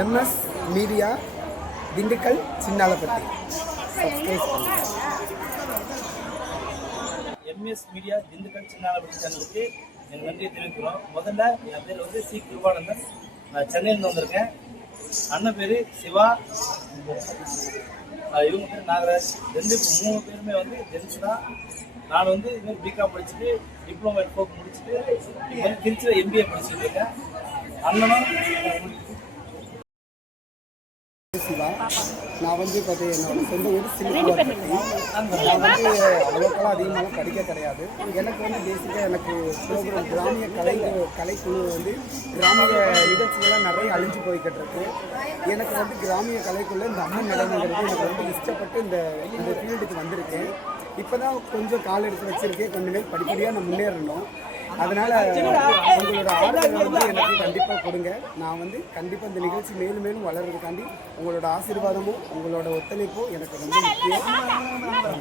MS media Dindigul Chinnalapatti subscribe பண்ணுங்க. MS media Dindigul Chinnalapatti சேனலுக்கு என் நன்றியை தெரிவிக்கிறோம். முதல்ல என் பேர் வந்து சி கிருபானந்தன். நான் சென்னையிலேருந்து வந்திருக்கேன். அண்ணன் பேர் சிவா, இவங்க பேர் நாகராஜ். 3 பேருமே வந்து ஜென்ஸ் தான். நான் வந்து இதுமாதிரி பிகாம் படிச்சுட்டு டிப்ளமோ எட்ஃபோக் முடிச்சுட்டு திருச்சியில் MBA படிச்சுட்டு இருக்கேன். அண்ணனும் சிவா. நான் வந்து என்னோட சொந்த ஊர் சில்லுவார்பட்டி. நான் வந்து அவ்வளோக்கெல்லாம் அதிகமாக படிக்க கிடையாது. எனக்கு வந்து பேசிக்காக எனக்கு ப்ரோக்ராம் கிராமிய கலைக்குழு வந்து கிராமிய நிகழ்ச்சிகள்லாம் நிறைய அழிஞ்சு போய்கிட்டு இருக்கு. எனக்கு வந்து கிராமிய கலைக்குள்ள இந்த அம்மன் நடனங்கிறது எனக்கு ரொம்ப இஷ்டப்பட்டு இந்த ஃபீல்டுக்கு வந்திருக்கேன். இப்போ தான் கொஞ்சம் கால் எடுத்து வச்சுருக்கேன். கொஞ்சம் நேரம் படிப்படியாக நான் முன்னேறணும். அதனால் உங்களோட ஆதரவு வந்து எனக்கு கண்டிப்பாக கொடுங்க. நான் வந்து கண்டிப்பாக இந்த நிகழ்ச்சி மேலும் மேலும் வளர்றதுக்காண்டி உங்களோட ஆசீர்வாதமும் உங்களோட ஒத்துழைப்பும் எனக்கு ரொம்ப முக்கியம்.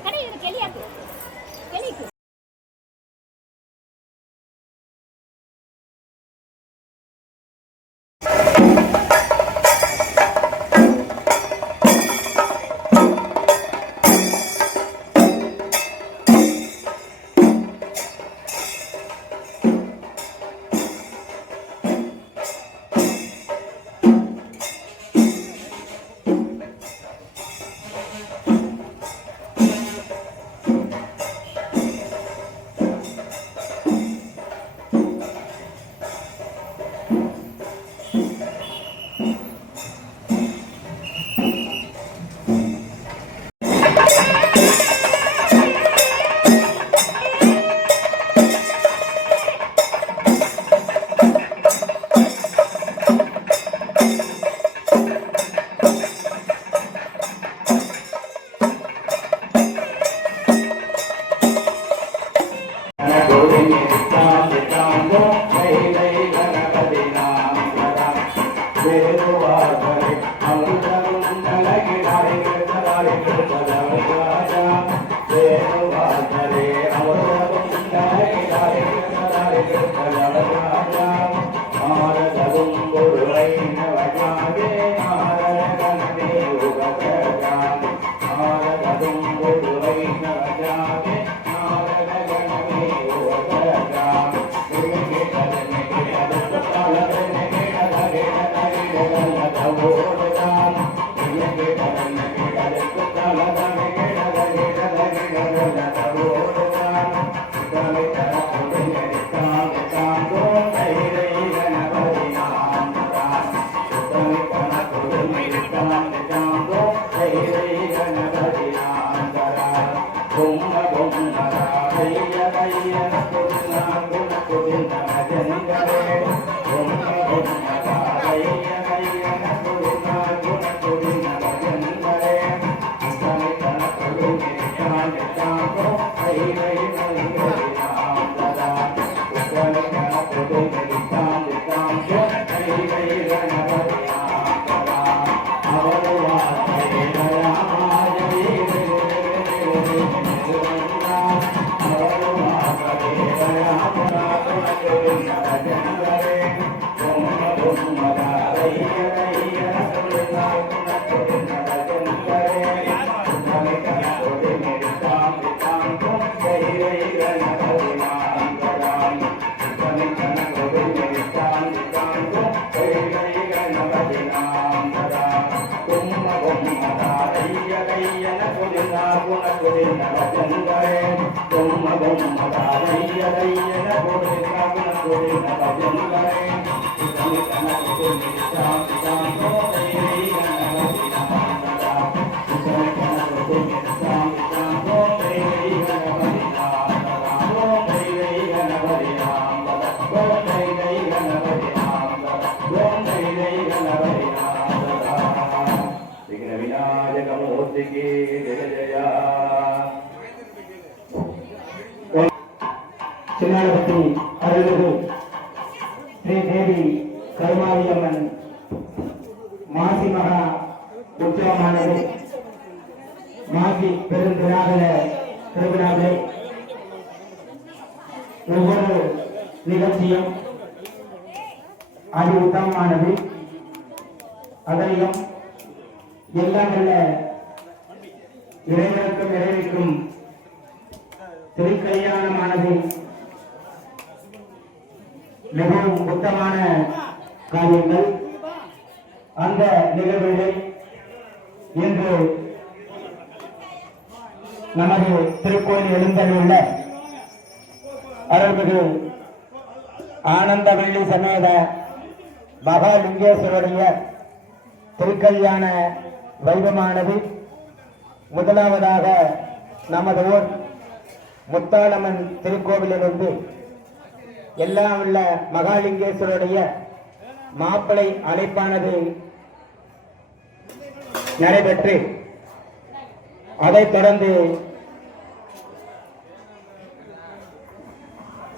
சின்னாலப்பட்டி அருள்மிகு ஸ்ரீ தேவி கருமாரியம்மன் மாசி மகா உற்சவமானது மாசி பெருந்திராவிலே ஒவ்வொரு நிகழ்ச்சியும் அதி உத்தமமானது. அதனையும் எல்லாம் வல்ல இறைவனுக்கும் நிறைவேற்றும் திருக்கல்யாணமானது மிகவும் முக்கியமான காரியங்கள். அந்த நிகழ்வுகளை இன்று நமது திருக்கோயில் எழுந்தருளுள்ள அருள்மிகு ஆனந்தவள்ளி சமேத மகாலிங்கேஸ்வருடைய திருக்கல்யாண வைபவமானது முதலாவதாக நமது ஊர் முத்தாளம்மன் திருக்கோவிலிருந்து எல்லாம் உள்ள மகாலிங்கேஸ்வருடைய மாப்பிளை அழைப்பானது நடைபெற்று அதைத் தொடர்ந்து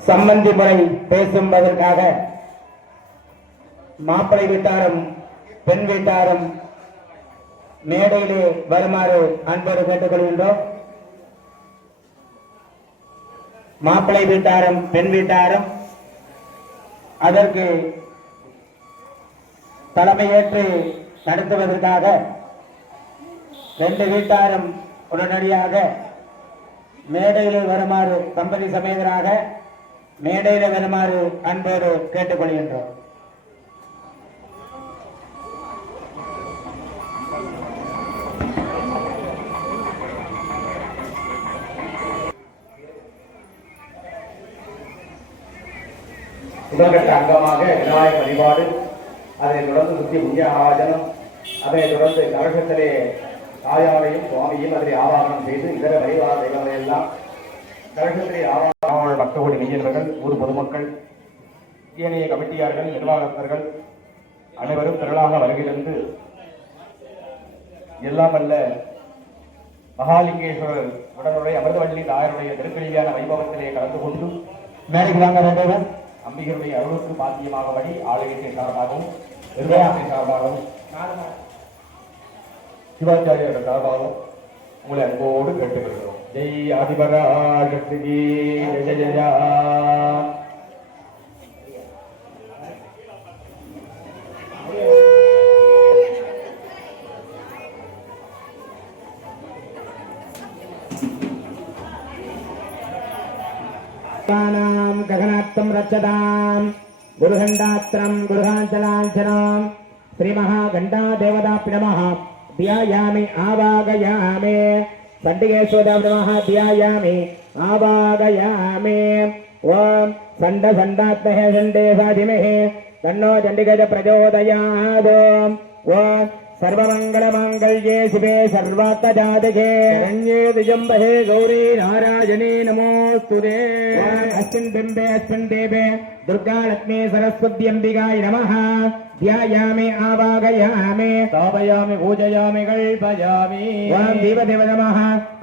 சம்பந்தி முறை பேசுவதற்காக மாப்பிளை வீட்டாரும் பெண் வீட்டாரும் மேடையிலே வருமாறு அன்போடு கேட்டுக்கொள்கின்றோம். மாப்பிளை வீட்டாரும் பெண் வீட்டாரும் அதற்கு தலைமையேற்று நடத்துவதற்காக ரெண்டு வீட்டாரும் உடனடியாக மேடையில் வருமாறு தம்பதி சமேதராக மேடையில் வருமாறு அன்போடு கேட்டுக்கொள்கின்றோம். முதற்கட்ட அங்கமாக விநாயகர் வழிபாடு, அதனைத் தொடர்ந்து சுத்தி புண்ணியாஜனம், அதனைத் தொடர்ந்து கலசத்திலே தாயாரையும் சுவாமியும் அதனை ஆவாகனம் செய்து இதர வழிபாடு தெய்வங்களை எல்லாம் கலசத்திலே ஆவாகன பக்தகோடி மெய்யன்பர்கள், ஊர் பொதுமக்கள், ஏனைய கமிட்டியார்கள், நிர்வாகஸ்தர்கள் அனைவரும் திரளாக வருகிறது எல்லாம் அல்ல மகாலிங்கேஸ்வரர் உடனுடைய அமிர்தவள்ளி தாயருடைய திருக்கல்யாண வைபவத்திலே கலந்து கொண்டு மேடைக்கு அம்பிகளுடைய அருளுக்கு பாத்தியமாகபடி ஆலயத்தை சார்பாகவும் நிர்வாகத்தை சார்பாகவும் சிவாச்சாரியர்கள் சார்பாகவும் உங்களை அன்போடு கேட்டுக்கொள்கிறோம். ஜெய் ஆதிபராசக்தி ஜெய ஜெயா. गगनात्म रक्षताम् गुरुहंडात्रम् गुरुहांचलांचनाम् श्रीमहागंडा देवताभ्यो नमः ध्यायामि आवागयामि चंडिकेश्वराभ्यो नमः ध्यायामि आवागयामि ओम संड संडात्महे संडे साधिमहे तन्नो चंडिकेश प्रचोदयात् ओम सर्वमंगलमांगल्ये शिवे सर्वार्थसाधके शरण्ये त्र्यंबके गौरी नारायणी नमोस्तुते अस्मिन् बिम्बे अस्मिन् देवे दुर्गा लक्ष्मी सरस्वती अंबिकाय नमः ध्यायामि आवागयामि स्थापयामि पूजयामि कल्पयामि ओम देवदेव नमः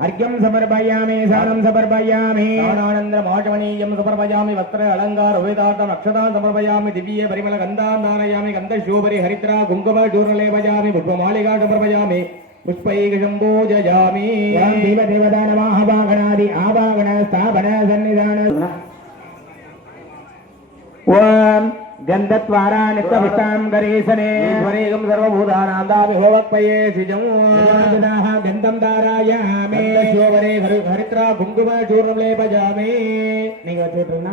अर्घ्यं समर्पयामि सानं समर्पयामि दानानन्दरमाचमनीयं समर्पयामि वस्त्र अलङ्कार उभयतार्थं अक्षतान् समर्पयामि दिव्य परिमल गन्धान् दानयामि गन्धशोभरि हरिद्रा कुङ्कुम चूर्णलेपयामि पुष्पमालिका समर्पयामि पुष्पैः सम्पूजयामि ओम देवदेवता नमः आवागनादि आवागन स्थापन सन्निधान ओम गंधत्वारा नित्यपुष्टां गरीसने ईश्वरेकं सर्वभूतानान्दाभिभवत्पये सिजं गन्धं धारायामि गन्धशोभरे हरिद्रा कुङ्कुम चूर्णं लेपयामि நீங்க வச்சுட்டுனா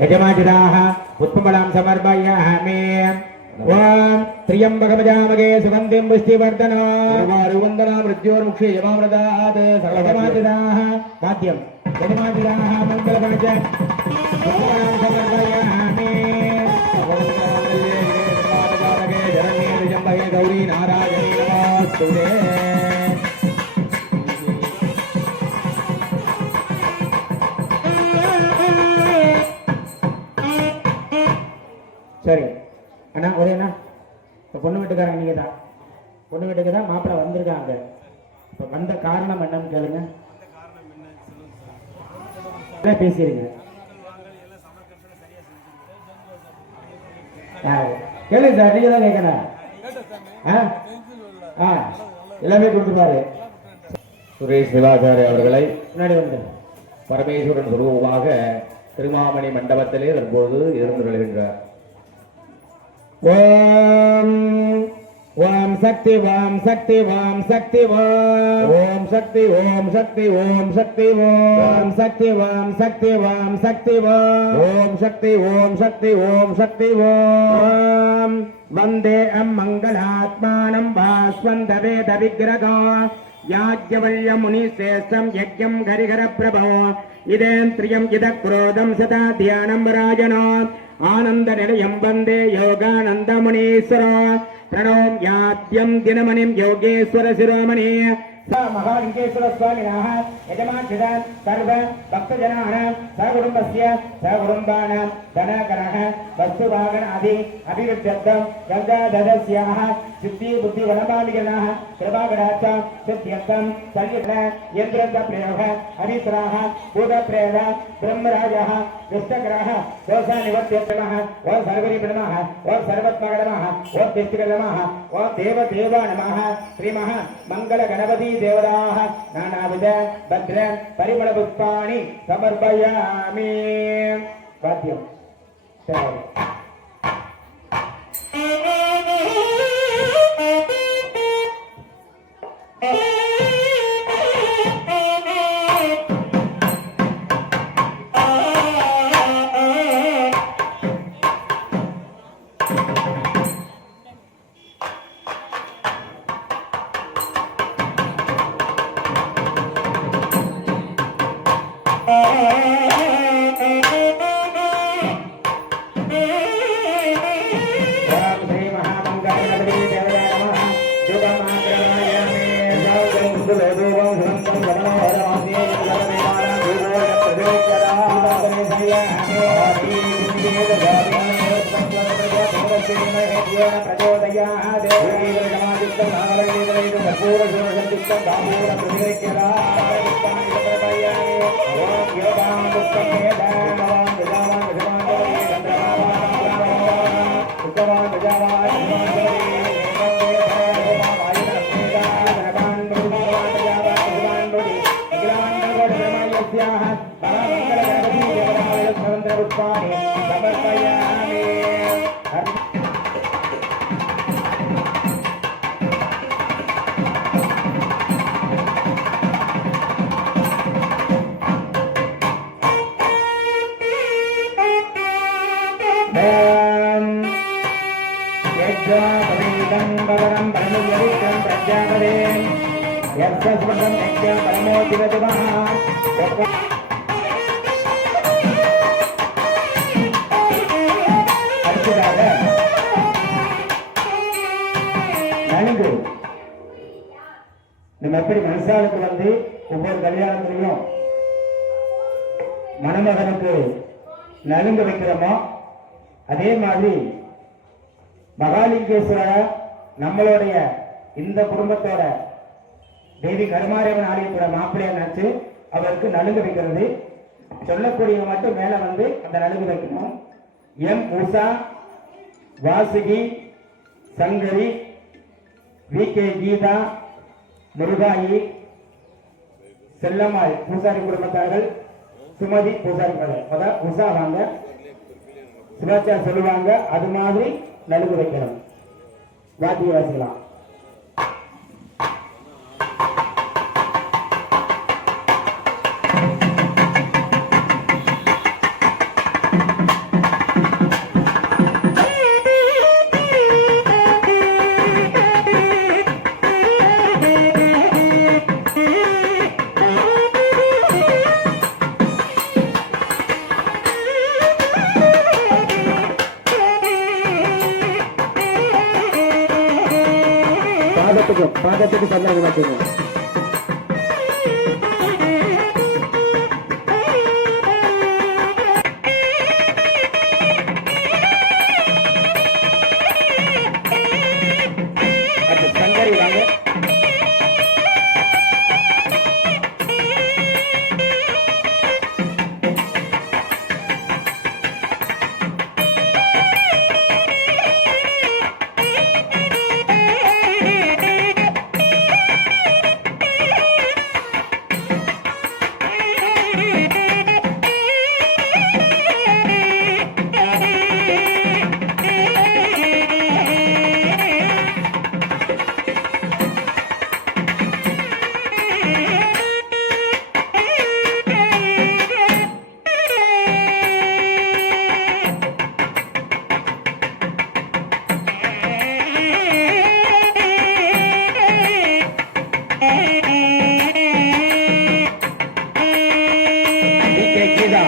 यजमाजिदाः पुष्पफलं समर्पयामि ओम त्र्यंबकमजामगे सुगन्धिं पुष्टिवर्धनम् वन्दना मृत्योर्मुक्षे यमामृतात् यजमाजिदाः वाद्यं यजमाजिदाः मङ्गलपञ्च पुष्पफलं समर्पयामि गौरी नारायणी नमोस्तुते சரி அண்ணா ஒரே அண்ணா இப்போ பொண்ணு வீட்டுக்காரங்க நீங்கள் தான் பொண்ணு வீட்டுக்கு தான் மாப்பிள்ளை வந்திருக்காங்க. இப்போ வந்த காரணம் என்னன்னு கேளுங்க, பேசிடுங்க. கேளுங்க சார், நீங்கள் தான் கேட்கணும். எல்லாமே கொடுத்துருப்பாரு. சுரேஷ் சிவாச்சாரி அவர்களை முன்னாடி வந்து பரமேஸ்வரன் சுரூபமாக திருமாமணி மண்டபத்திலே தற்போது எழுந்துள்ளார். ஓம் ஓம் சக்தி ஓம் சக்தி ஓம் சக்தி ஓம் சக்தி ஓம் சக்தி ஓம் சக்தி ஓம் சக்தி ஓம் சக்தி ஓம் சக்தி ஓம் சக்தி ஓம் சக்தி ஓம் சக்தி ஓம் வந்தே மங்களாத்மானம் பாஸ்வந்த வேத விக்கிரகோ யாஜ்ஞவல்ய முனி சேஷம் யஜ்ஞம் ஹரிஹர பிரபோ இதேந்திரியம் இத குரோதம் சதா தியானம் ராஜனோ ஆனந்த நிலையம் வந்தே யோகானந்த முனீஸ்வரோ பிரணோம் யாத்யம் தினமணிம் யோகேஸ்வர சிரோமணி महालिंगेश्वर स्वामिनः यजमानः सर्व भक्तजनाः सकुटुम्बस्य सकुटुम्बानां धनकरः वस्तुवाहन अभिवृद्ध्यर्थं गङ्गाधरस्याः सिद्धि बुद्धि वनमालिकनाः कृपाकटाक्ष सिद्ध्यर्थं सल्लिखन यन्त्रप्रयोग हरित्राः भूतप्रेत ब्रह्मराजः दुष्टग्रहः दोषनिवर्त्यर्थमः ओं सर्वरिपि नमः ओं सर्वत्मक नमः ओं तिष्ठिक नमः ओं देवदेव नमः श्रीमः मंगलगणपति देवताः नानाविध भद्र परिमल पुष्पाणि समर्पयामि. वाद्यं நலுங்கு நம்ம எப்படி மனசாலுக்கு வந்து ஒவ்வொரு கல்யாணத்திலையும் மணமகனுக்கு நலுங்கு வைக்கிறோமோ அதே மாதிரி மகாலிங்கேஸ்வர நம்மளுடைய இந்த குடும்பத்தோட தேவி கருமாரியம்மன் ஆலயத்தோட மாப்பிள்ளைய நினைச்சு அவருக்கு நலுங்கு வைக்கிறது. சொல்லக்கூடிய மட்டும் மேல வந்து அந்த நலுங்கு வைக்கணும். M Usha, Vasuki, Sankari, V K Geetha, Murugayi, Chellammal பூசாரி குடும்பத்தார்கள், சுமதி பூசாரி அதான் உஷா வாங்க, சுபாச்சா சொல்லுவாங்க. அது மாதிரி நலுங்கு வைக்கணும். வாத்திய வாசிக்கலாம். பாதத்துக்கு சொல்லாங்க மாட்டீங்க. சங்கரி வாங்க. முருகா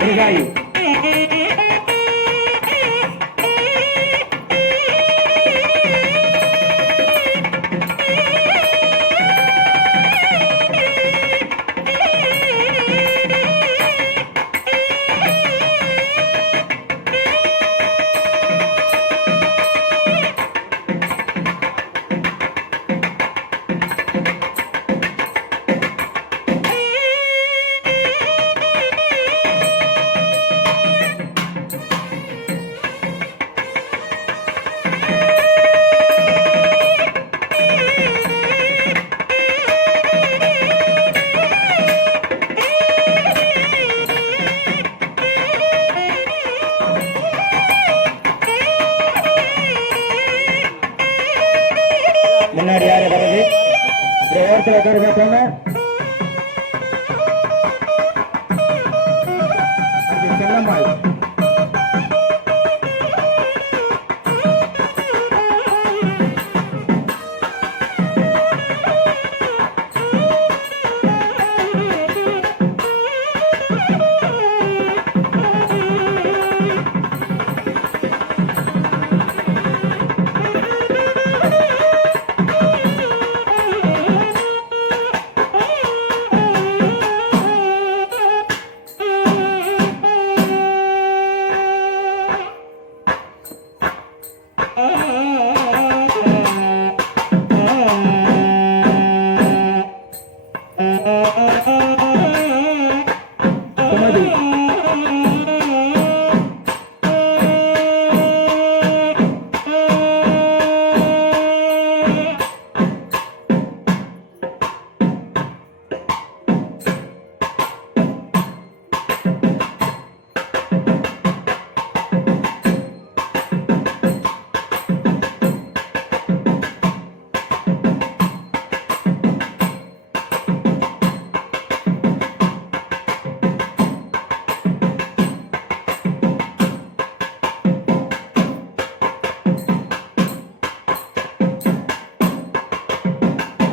முருகாயி முன்னாடி யாரு வருது ஓரத்தில் உட்காருங்க போங்க செல்லம்மாள்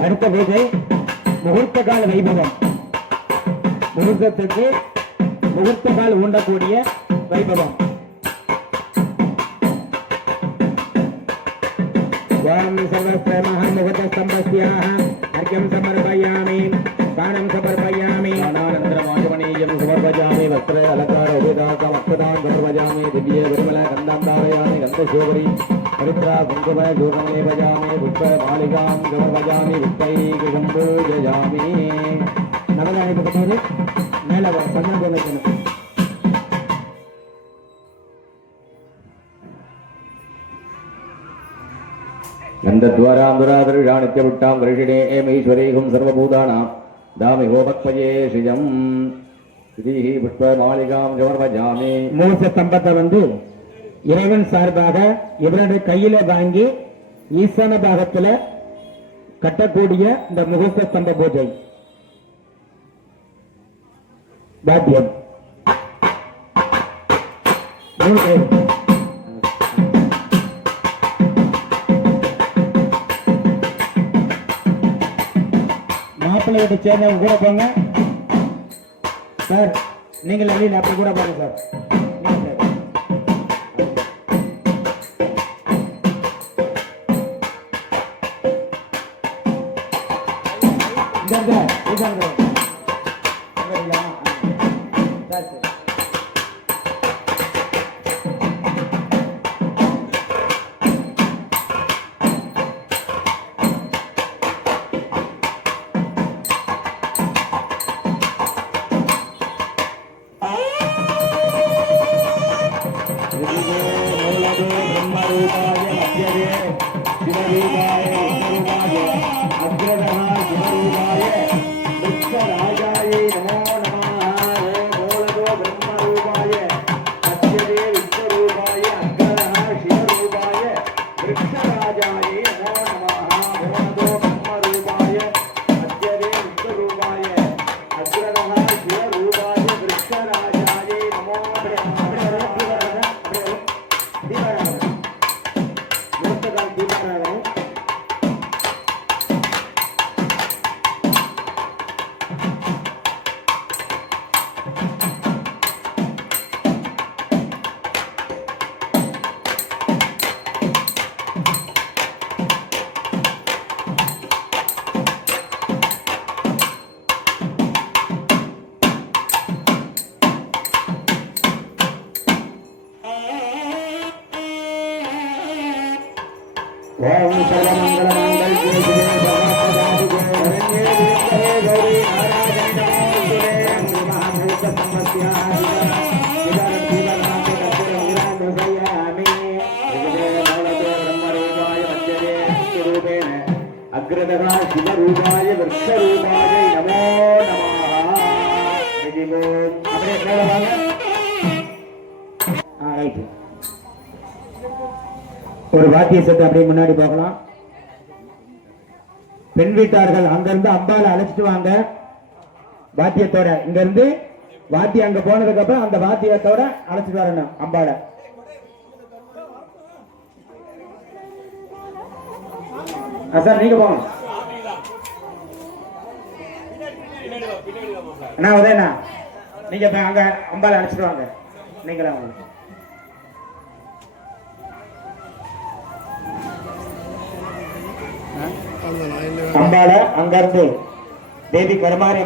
அடுத்த பூஜை முகூர்த்த கால வைபவம். முகூர்த்தத்துக்கு முகூர்த்த கால் ஊண்டக்கூடிய வைபவம். வாம் சர்வஸ்ய மகாமுகூர்த்தம்பஸ்யாஹ அர்க்யம் சமர்ப்பயாமி பானம் சமர்ப்பயாமி அனந்தரம் ஆஜமனீயம் சமர்ப்பயாமி வஸ்த்ர அலங்கார உபேதாகம் அக்ஷதாம் சமர்ப்பயாமி திவ்ய விருமல கந்தம் தாரயாமி கந்தசோபரி பவித்ரா குங்கும தூபமே பஜாமி புஷ்ப மாளிகாம் சமர்ப்பயாமி புஷ்பைக சம்பூஜயாமி. நவதானிய பக்கத்தோடு மேல பஞ்சம் போலக்கணும். गन्धद्वाराम्बुरादर्शानित्यपुट्टां गृहिणे एमैश्वरीगुं सर्वभूतानां दामि गोपक्पये श्रियं श्रीः पुष्पमालिकां समर्पयामि. மூச ஸ்தம்பத்தை வந்து இறைவன் சார்பாக இவருடைய கையில வாங்கி ஈசான பாகத்துல கட்டக்கூடிய இந்த முகூர்த்த ஸ்தம்ப பூஜை பாத்தியம். மாப்பிள்ளையோட சேர்ந்தவங்க கூட போங்க. சார் நீங்கள் வெளியில் அப்படி கூட பாருங்க சார். அக்ரதகா சிவரூபாய விருஷரூபாய நமோ நமஹ. அப்படியே மேல வாங்க. ரைட். ஒரு வாத்திய சத்து அப்படியே முன்னாடி போகலாம். பெண் வீட்டார்கள் அங்கிருந்து அம்பாலை அழைச்சிட்டு வாங்க வாத்தியத்தோட. இங்க இருந்து வாத்தியம் அங்க போனதுக்கு அப்புறம் அந்த வாத்தியத்தோட அழைச்சிட்டு வரணும் அம்பாலை. சார் நீங்க போங்க அண்ணா. உதயண்ணா நீங்க அங்க அம்பாலை அழைச்சிட்டு வாங்க. நீங்களா அம்பாலை அங்க இருந்து தேவி கருமாரி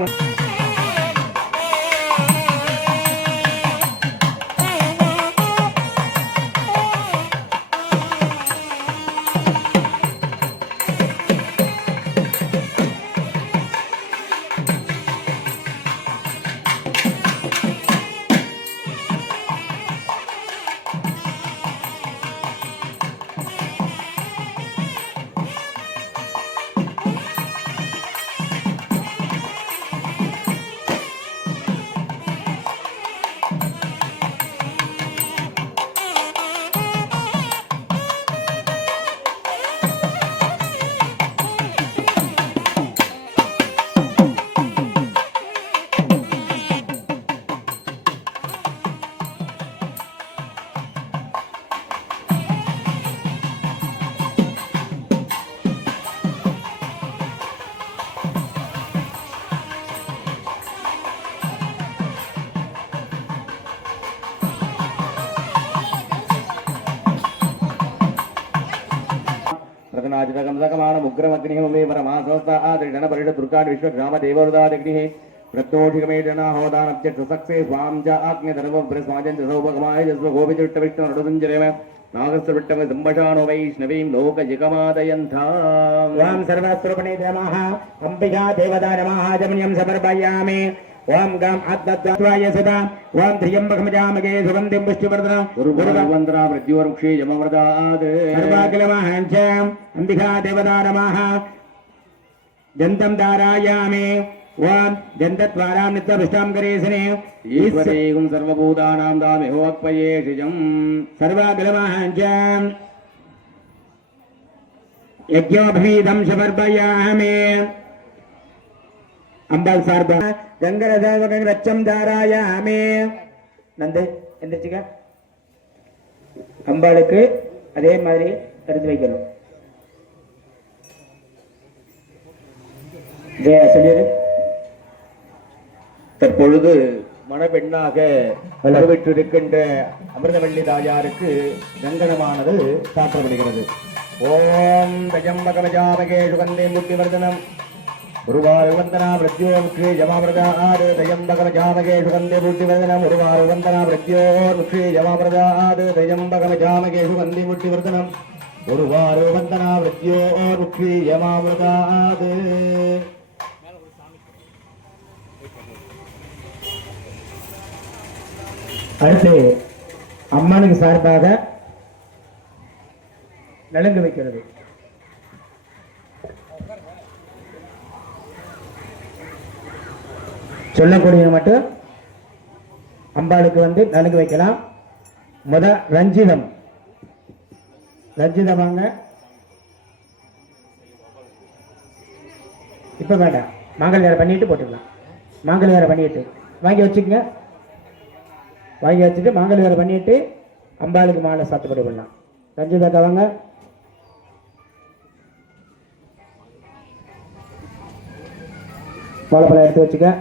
मुग्रमग्निहोमे परमासोस्तादृढनपरिड दुर्गाड विश्वग्राम देवोदाग्निः प्रत्योषिकमेडनाहोदानब्जक्षसक्से स्वां च आग्नेधर्मब्रस्वाजन्तसौभगमाय जस्वगोपितृष्टविष्णुनडुसञ्जरेम नागस्वविट्टम सम्भषाणो वैष्णवीं लोकजिगमादयन्ताम् वां सर्वस्वरूपिणे नमः अम्बिका देवता नमः जमनीयं समर्पयामि ओम गम आत्मत्वाय सदा ओम त्र्यंबकमजामगे सुगन्धिं पुष्टिवर्धनं गुरुवन्द्रा मृत्युर्मुक्षे जमवृदात् सर्वाखिलमहञ्च अम्बिका देवता नमः जन्तं धारायामि ओम जन्तद्वारां नित्यभिष्टां करेसने ईश्वरेगुं सर्वभूतानां दामिहोक्पयेषिजं सर्वाखिलमहञ्च यज्ञोपवीतं समर्पयामि अंबाल सार्ब गंगरचम धारायामे नंदे எந்திரிச்சுக்க அம்பாளுக்கு அதே மாதிரி எடுத்து வைக்கணும். ஜெயா சொல்லிடு. தற்பொழுது மணப்பெண்ணாக வரவேற்றிருக்கின்ற அமிர்தவள்ளி தாயாருக்கு கங்கணமானது சாற்றப்படுகிறது. ஓம் தஜம்பகமஜாமகே சுகந்தே முட்டிவர்தனம் உருவாறு வந்தனா பிரத்யோமுக்கே ஜமாபிரதாது தஜம்பகமஜாமகே சுகந்தே முட்டிவர்தனம் உருவாறு வந்தனா பிரத்யோமுக்கே ஜமாபிரதாது தஜம்பகமஜாமகே சுகந்தே முட்டிவர்தனம் உருவாறு வந்தனா பிரத்யோமுக்கே ஜமாபிரதாது. அடுத்து அம்மனுக்கு சார்பாக நலுங்கு வைக்கிறது. சொல்லக்கூடிய மட்டும் அம்பாளுக்கு நலுங்கு வைக்கலாம். ரஞ்சிதம் வாங்க. இப்ப வேண்டாம், மாங்கல் வேற பண்ணிட்டு போட்டுக்கலாம். மாங்கல் வேற பண்ணிட்டு வாங்கி வச்சுக்கங்க. வாங்கி வச்சுட்டு மாங்கல் வேற பண்ணிட்டு அம்பாளுக்கு மாலை சாத்துப்படி பண்ணலாம். ரஞ்சிதாக்கா வாங்க. வாழைப்பழம் எடுத்து வச்சுக்க.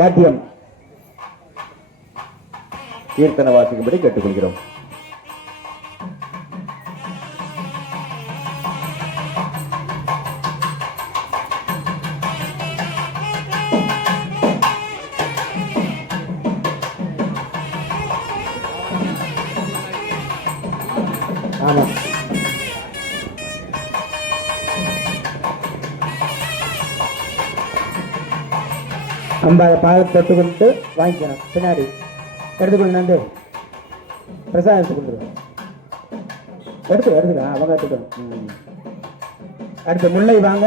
வாத்தியம் கீர்த்தனை வாசிக்கும்படி கேட்டுக்கொள்கிறோம். ஆமா, அம்பாவை பாதத்தை தொட்டு கொண்டு வாங்கிக்கணும். பின்னாடி எடுத்துக்கொண்டு நந்து பிரசாதம் எடுத்து கொடுத்துருவோம். எடுத்துக்கா அவங்க எடுத்துக்கணும். அடுத்து முல்லை வாங்க.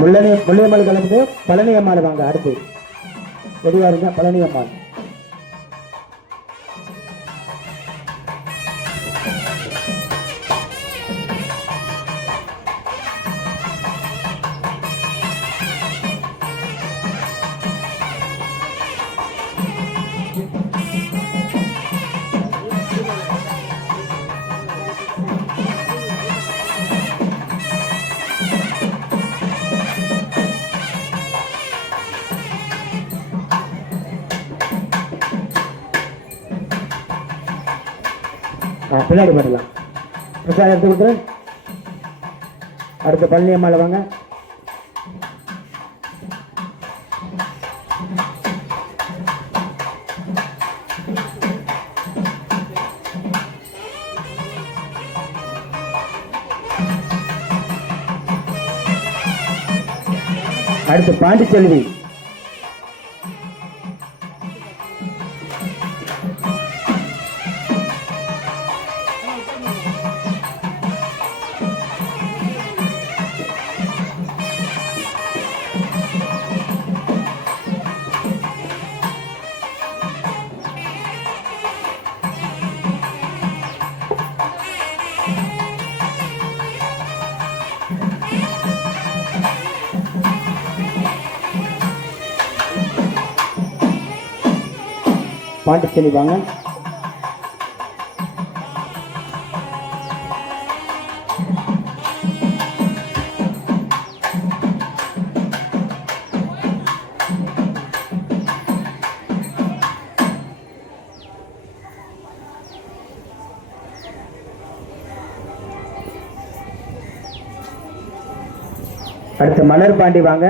முள்ளியம்மாள் கலந்து பழனி அம்மாள் வாங்க. அடுத்து ரெடியா இருங்க. பழனி அம்மாள் பின்னாடி பண்ணலாம். பிரசாதம் எடுத்து கொடுத்துரு. அடுத்து பழனி அம்மாள் வாங்க. அடுத்து பாண்டிச்செல்வி. பாண்டிச்சேரி வாங்க. அடுத்து மலர் பாண்டி வாங்க.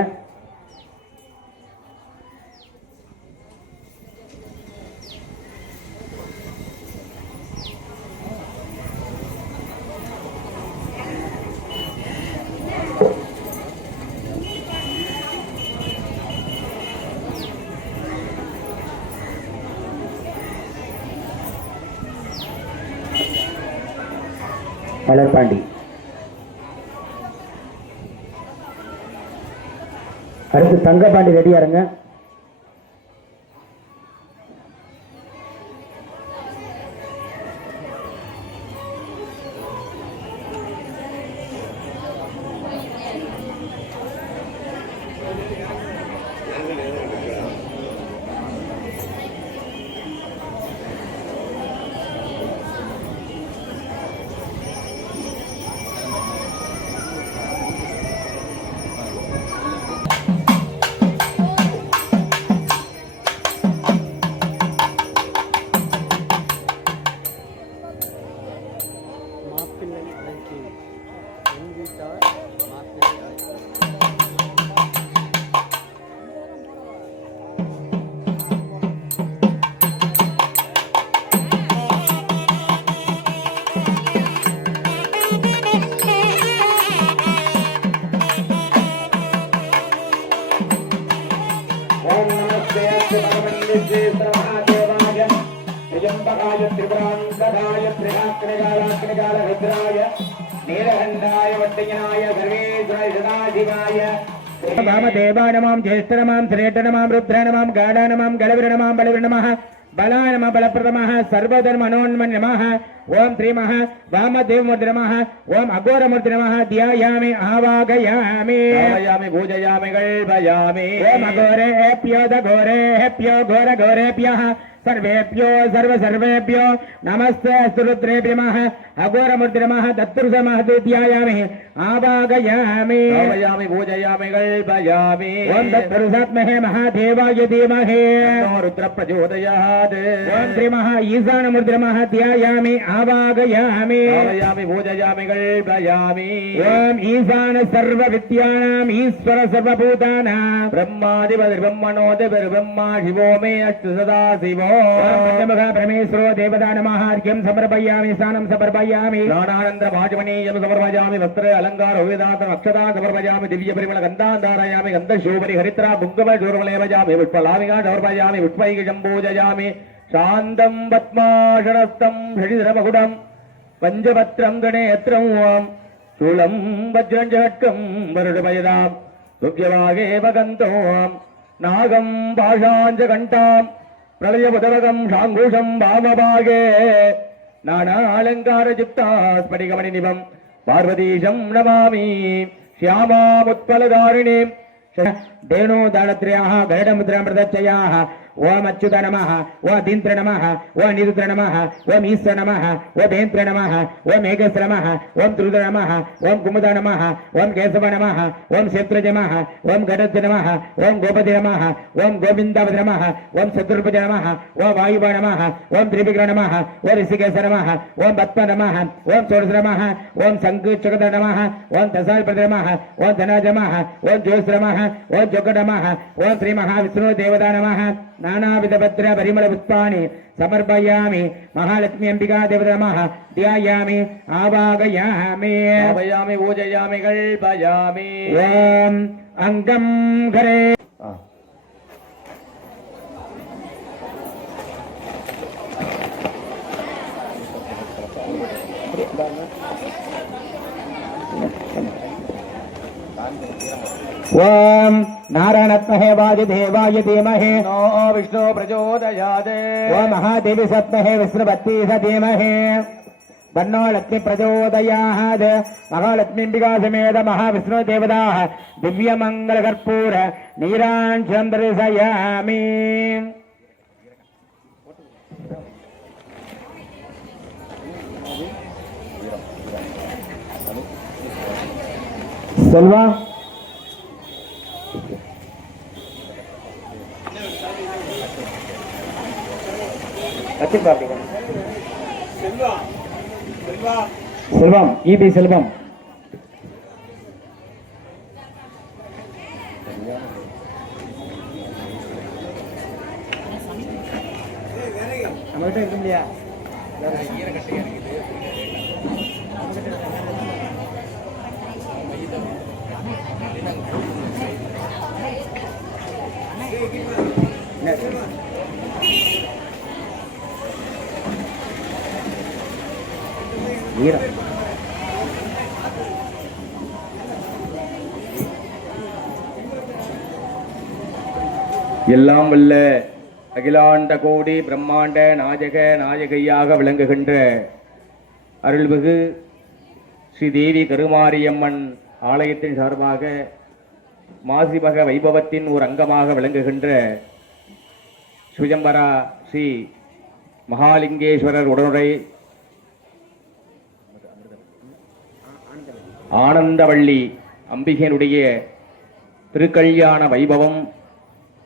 மலர் பாண்டி. அடுத்து தங்கபாண்டி ரெடியா இருங்க. மாப்பிள்ளை அழைக்கு என் வீட்டார் மாப்பிள்ளை அழைக்கு ओम नमस्ते अस्तु भगवते श्रीमहादेवाय त्र्यंबकाय त्रिपुरांतकाय त्रिहाग्निकालाग्निकाल रुद्राय नीलकंठाय वट्टयनाय सर्वेश्वराय सदाशिवाय वामदेवानमां ज्येष्ठनमां श्रेष्ठनमां रुद्रनमां गाढानमां गलवीरनमां बलवीरनमः बलाय नमः बलप्रदमः सर्वधर्मनोन्मन्य नमः ओम श्रीमः वामदेवमूर्ति नमः ओम अघोरमूर्ति नमः ध्यायामि आवागयामि आवायामि पूजयामि कल्पयामि ओम अघोरेभ्यो दघोरेभ्यो घोरघोरेभ्यः सर्वेभ्यो सर्वेभ्यो नमस्ते अस्तु रुद्रेभ्यो नमः अघोरमूर्ति नमः दत्तुर्समः ध्यायामि आवागयामि आवायामि पूजयामि कल्पयामि ओम दत्तुर्सात्महे महादेवाय धीमहि रुद्र प्रचोदयात् ओम श्रीमः ईशानमूर्ति नमः ध्यायामि आवागयामि आवायामि पूजयामि कल्पयामि ओम ईशान सर्व विद्यानां ईश्वर सर्वभूतानां ब्रह्माधिपति ब्रह्मणोऽधिपति ब्रह्मा शिवो मे अस्तु सदा शिवो पंचमुखः परमेश्वरो देवता नमः अर्घ्यं समर्पयामि स्नानं समर्पयामि स्नानानन्तरं वाचमनीयं समर्पयामि वस्त्र अलङ्कार वेदान्तम् अक्षता समर्पयामि दिव्य परिमल गन्धान् धारयामि गन्धशोभरि हरिद्रा कुङ्कुम चूर्णलेपयामि पुष्पलाविका समर्पयामि पुष्पैकं पूजयामि शान्तं पद्मासनस्थं शशिधरमकुटं पञ्चपत्रं गणेत्रं शूलं वज्रं चटकं वरुडमयदां दुर्गवागे भगन्तो नागं पाशाञ्च घण्टां प्रलयमुदरकं शाङ्कुशं वामभागे नानालङ्कारयुक्ता स्फटिकमणिनिभं पार्वतीशं नमामि श्यामामुत्पलधारिणीं धेनुदानत्रयाः गरुडमुद्रां प्रदर्शयाः ओम अच्युत नमः ओम दीन्त्र नमः ओम निरुद्र नमः ओम ईश्वर नमः ओम धेन्त्र नमः ओम मेघस्त्र नमः ओम त्रिरुद्र नमः ओम कुमुद नमः ओम केशव नमः ओम क्षेत्रज नमः ओम गणज नमः ओम गोपति नमः ओम गोविंदावति नमः ओम शत्रुपज नमः ओम वायुवा नमः ओम त्रिविक्रम नमः ओम ऋषिकेश नमः ओम पद्म नमः ओम षोडश नमः ओम शंकुचक्रध नमः ओम दशाल्पद नमः ओम धनज नमः ओम ज्योतिष नमः ओम जोगड नमः ओम श्री महाविष्णु देवता नमः नानाविध भद्र परिमल पुष्पाणि समर्पयामि महालक्ष्मी अंबिका देवता नमः ध्यायामि आवागयामि आवायामि पूजयामि कल्पयामि ओम अंगं घरे ओम नारायणत्महे वायुदेवाय धीमहि नो विष्णु प्रचोदयात् ओम महादेवी सत्महे विष्णुपत्नी स धीमहि तन्नो लक्ष्मी प्रचोदयात् महालक्ष्मीम्बिका समेत महाविष्णु देवताः दिव्यमंगल कर्पूर नीराञ्जनं दर्शयामि सेल्वा செல்வம் ஈபி செல்வம் நம்மகிட்ட இருக்க முடியா எல்லாம் வல்ல அகிலாண்ட கோடி பிரம்மாண்ட நாயக நாயகியாக விளங்குகின்ற அருள்மிகு ஸ்ரீ தேவி கருமாரியம்மன் ஆலயத்தின் சார்பாக மாசிமக வைபவத்தின் ஒரு அங்கமாக விளங்குகின்ற சுயம்பரா ஸ்ரீ மகாலிங்கேஸ்வரர் உடனுரை ஆனந்தவள்ளி அம்பிகையினுடைய திருக்கல்யாண வைபவம்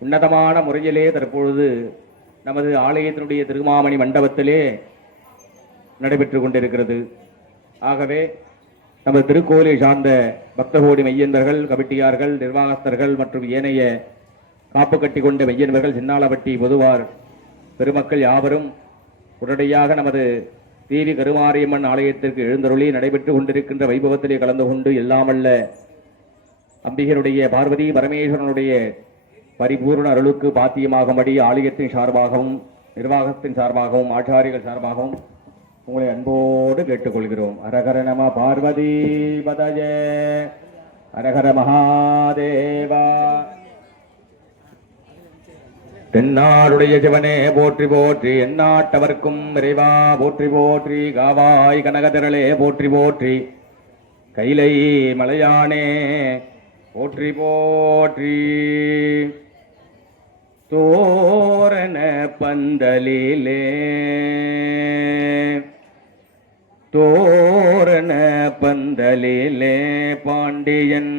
உன்னதமான முறையிலே தற்பொழுது நமது ஆலயத்தினுடைய திருமாமணி மண்டபத்திலே நடைபெற்று கொண்டிருக்கிறது. ஆகவே நமது திருக்கோயிலை சார்ந்த பக்தகோடி மெய்யன்பர்கள், கமிட்டியார்கள், நிர்வாகஸ்தர்கள் மற்றும் ஏனைய காப்பு கட்டி கொண்ட மெய்யன்பர்கள், சின்னாளப்பட்டி பொதுவார் பெருமக்கள் யாவரும் உடனடியாக நமது தேவி கருமாரியம்மன் ஆலயத்திற்கு எழுந்தருளி நடைபெற்று கொண்டிருக்கின்ற வைபவத்திலே கலந்து கொண்டு எல்லாமல்ல அம்பிகனுடைய பார்வதி பரமேஸ்வரனுடைய பரிபூர்ண அருளுக்கு பாத்தியமாகும்படி ஆலயத்தின் சார்பாகவும் நிர்வாகத்தின் சார்பாகவும் ஆச்சாரிகள் சார்பாகவும் உங்களை அன்போடு கேட்டுக்கொள்கிறோம். ஹரஹர நம பார்வதி பதய, ஹரஹர மகாதேவா. தென்னாடுடைய சிவனே போற்றி போற்றி, எந்நாட்டவர்க்கும் இறைவா போற்றி போற்றி, காவாய் கனகதிரளே போற்றி போற்றி, கைலை மலையானே போற்றி போற்றி. தோரண பந்தலிலே தோரண பந்தலிலே பாண்டியன்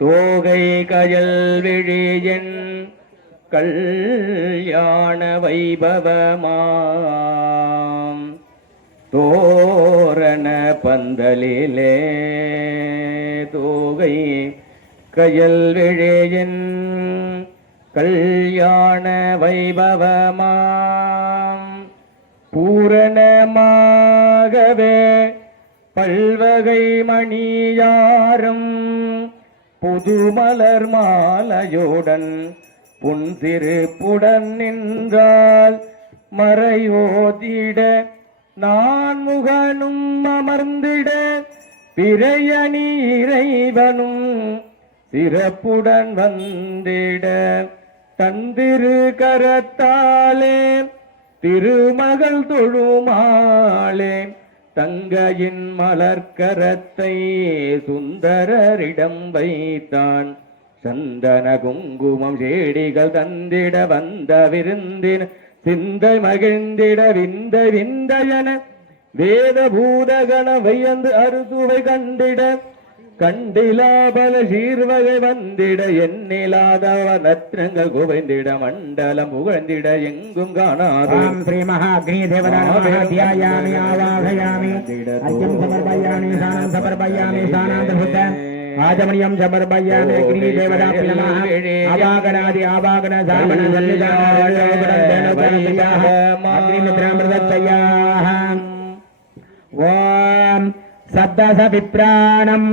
தோகை கயல் விழியன் கல்யாண வைபவமாம். தோரண பந்தலிலே தோகை கயல் விழியன் கல்யாண வைபவமாம். பூரணமாகவே பல்வகை மணியாரும் புதுமலர் மாலையுடன் புன்சிறுப்புடன் நின்றால் மறையோதிட நான் முகனும் அமர்ந்திட பிறையணி இறைவனும் சிறப்புடன் வந்திட தந்திரு கரத்தாலே திருமகள் தொழுமாளே தங்கையின் மலர்கரத்தை சுந்தரரிடம் வைத்தான். சந்தன குங்குமம் செடிகள் தந்திட வந்த விருந்தின் சிந்தை மகிழ்ந்திட விந்த விந்தயன வேத பூதகண வையந்து அறுசுவை கண்டிட கண்டிலாபல சீர்வகை வந்திட எண்ணிலாதவ நத்னங்கள் குவைந்திட மண்டலம் புகழ்ந்திட எங்கும் காணாது. ஸ்ரீ மகாக்னி தேவதாயாமி ஆவாகயாமி அர்க்கம் சமர்ப்பயாமி ஸ்நானம் சமர்ப்பயாமி ஸ்நானாந்தர்புத்த ஆஜமணியம் சமர்ப்பயாமி அக்னி தேவதாப்ய நமः. ஆவாகனாதி ஆவாகன சாமன சன்னிதானோபடந்தேனோபடந்தயாः அக்னிமித்ராமிருதச்சயாः. ஓம் சப்தச விப்ராணம்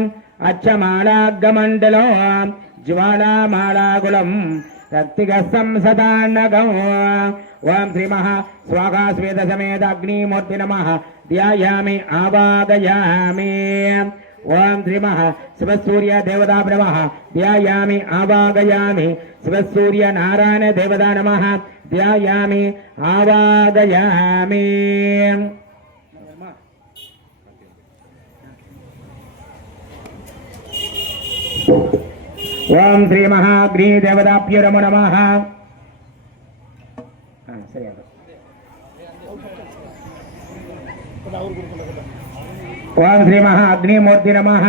அச்சமாலாகமண்டலோ ஜ்வாலாமாலாகுலம் ரக்திகசம் சதான்னகம். ஓம் ஸ்ரீ மகா ஸ்வாகா ஸ்வேத சமேத அக்னிமூர்த்தி நமः. தியாயாமி ஆவாகயாமி. ஓம் ஸ்ரீ மகா சிவசூரிய தேவதா நமः. தியாயாமி ஆவாகயாமி. சிவசூரிய நாராயண தேவதா நமः. தியாயாமி ஆவாகயாமி. ஓம் ஸ்ரீ மகாக்னி தேவதாப்ய நமோ நமः. ஓம் ஸ்ரீ மகாக்னிமூர்த்தி நமः.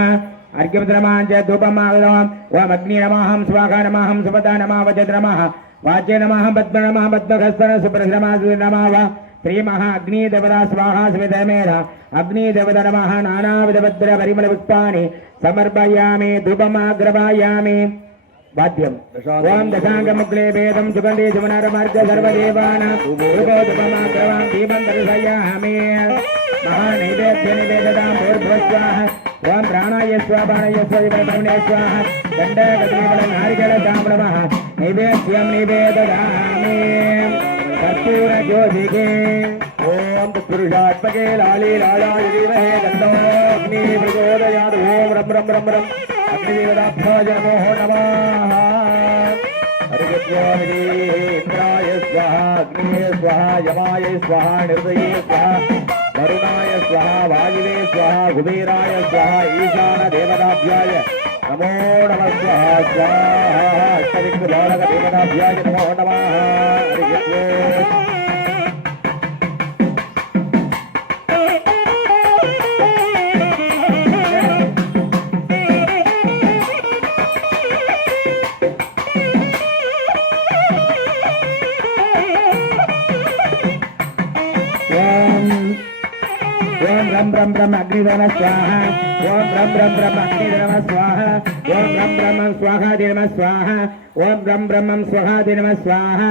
अर्घ्यमद्रमाञ्च धूपमागतम् ओम अग्नि नमः स्वाहा नमः सुपदा नमः वजद नमः वाचे नमः पद्म नमः पद्महस्तर सुप्रसरमा नमः वा श्री महा अग्नि देवता स्वाहा स्वेदमेध अग्नि देवता नमः नानाविध भद्र परिमल पुष्पाणि समर्पयामि धूपमाग्रवायामि वाद्यम ओम दशांगमुग्ले वेदं सुगंधे सुमनार मार्ग सर्वदेवानां धूपमाग्रवां दीपं दर्शयामि महानैवेद्य निवेदतां भूर्भुवस्वाहा ओम प्राणाय स्वाहाय स्वाहा स्वाहा दण्डगतिबल नारिकेल दाम्रमः नैवेद्यं निवेदयामि कर्पूर ज्योतिके ओम पुरुषात्मके लाली लालाय विमहे गन्धो अग्नि प्रचोदयात् ओम रम रम रम रम अग्निदेवताभ्याय नमो नमः हरिद्वारिन्द्राय स्वाहा अग्निये स्वाहा यमाय स्वाहा निर्दये स्वाहा वरुणाय स्वाहा वायुवे स्वाहा कुबेराय स्वाहा ईशान देवताभ्याय नमो नमः स्वाहा स्वाहा अष्टदिक्पालक देवताभ्याय नमो नमः रम रम ब्रह्म अग्निधर्म स्वाहा ओम ब्रह्म ब्रह्म ब्रह्म अग्निधर्म स्वाहा ओम ब्रह्म ब्रह्म स्वाहा धर्म स्वाहा ओम ब्रह्म ब्रह्म स्वाहा धर्म स्वाहा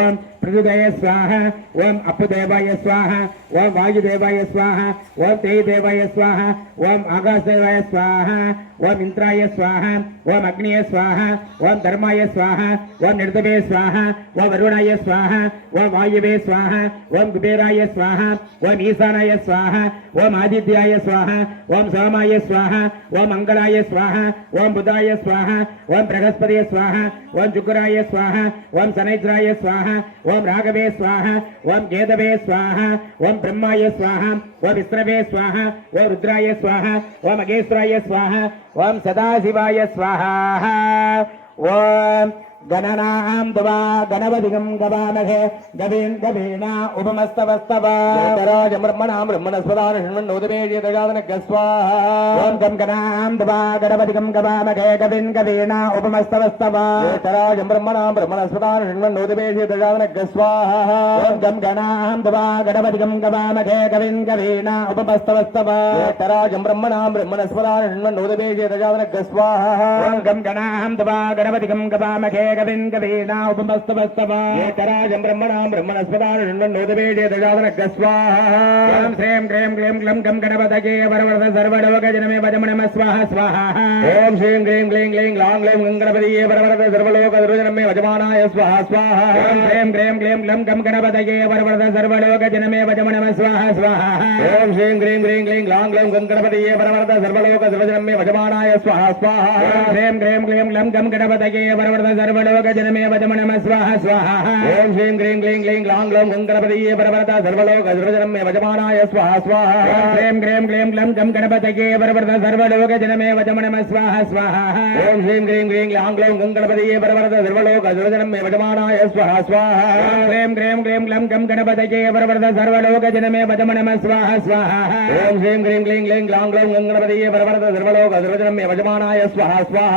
ओम पृथुदेय स्वाहा ओम अपुदेवाय स्वाहा ओम वायुदेवाय स्वाहा ओम तेजदेवाय स्वाहा ओम आकाशदेवाय स्वाहा ओम इंद्राय स्वाहा ओम अग्निय स्वाहा ओम धर्माय स्वाहा ओम निर्दवे स्वाहा ओम वरुणाय स्वाहा ओम वायुवे स्वाहा ओम कुबेराय स्वाहा ओम ईशानाय स्वाहा ओम आदित्याय स्वाहा ओम सोमाय स्वाहा ओम मंगलाय स्वाहा ओम बुधाय स्वाहा ओम बृहस्पतिय स्वाहा ओम शुक्राय स्वाहा ओम शनैश्चराय स्वाहा ओम राघवे स्वाहा ओम केतवे स्वाहा ओम ब्रह्माय स्वाहा ओम विष्णवे स्वाहा ओम रुद्राय स्वाहा ओम महेश्वराय स्वाहा ओम सदाशिवाय स्वाहा ओम गणनां दवा गणपतिगं गवामहे गवीं गवीना उपमस्तवस्तवा तराज ब्रह्मणां ब्रह्मणस्पदान षण्मन्नोदमेजे दजादनक स्वाहा ओम गं गणां दवा गणपतिगं गवामहे गवीं गवीना उपमस्तवस्तवा तराज ब्रह्मणां ब्रह्मणस्पदान षण्मन्नोदमेजे दजादनक स्वाहा ओम गं गणां दवा गणपतिगं गवामहे गवीं गवीना उपमस्तवस्तवा तराज ब्रह्मणां ब्रह्मणस्पदान षण्मन्नोदमेजे दजादनक स्वाहा ओम गं गणां दवा गणपतिगं गवामहे कविं कवीना उपमस्तवस्तवा तराजं ब्रह्मणां ब्रह्मणस्पदान षण्मन्नोदमेजे दजादनक स्वाहा ओम श्रीं क्लीं क्लीं क्लं गं गणपतये वरवरद सर्वलोकजनमे वजमनम स्वाहा स्वाहा ओम श्रीं क्लीं क्लीं क्लीं लां क्लीं गं गणपतये वरवरद सर्वलोकजनमे वजमानाय स्वाहा स्वाहा ओम श्रीं क्लीं क्लीं क्लं गं गणपतये वरवरद सर्वलोकजनमे वजमनम स्वाहा स्वाहा ओम श्रीं क्लीं क्लीं क्लीं लां क्लीं गं गणपतये वरवरद सर्वलोकजनमे वजमानाय स्वाहा स्वाहा ओम श्रीं क्लीं क्लीं क्लं गं गणपतये वरवरद सर्वलोकजनमे वजमनम स्वाहा स्वाहा ओम श्रीं क्लीं क्लीं क्लीं लां क्लीं गं गणपतये वरवरद सर्वलोकजनमे वजमानाय स्वाहा स्वाहा ओम श्रीं क्लीं क्लीं क्लं गं गणपतये वरवरद सर्वलोकजनमे वजमनम स्वाहा स्वाहा ओम श्रीं क्लीं क्लीं लां क्लीं गं गणपतये वरवरद सर्वलोकजनमे वजमानाय स्वाहा स्वाहा ओम श्रीं क्लीं क्लीं क्लं गं गणपतये वरवरद सर्वलोकजनमे वजमनम स्वाहा स्वाहा ओम श्रीं क्लीं क्लीं क्लीं लां क्लीं गं गणपतये वरवरद सर्वलोकजनमे वजमानाय स्वाहा स्वाहा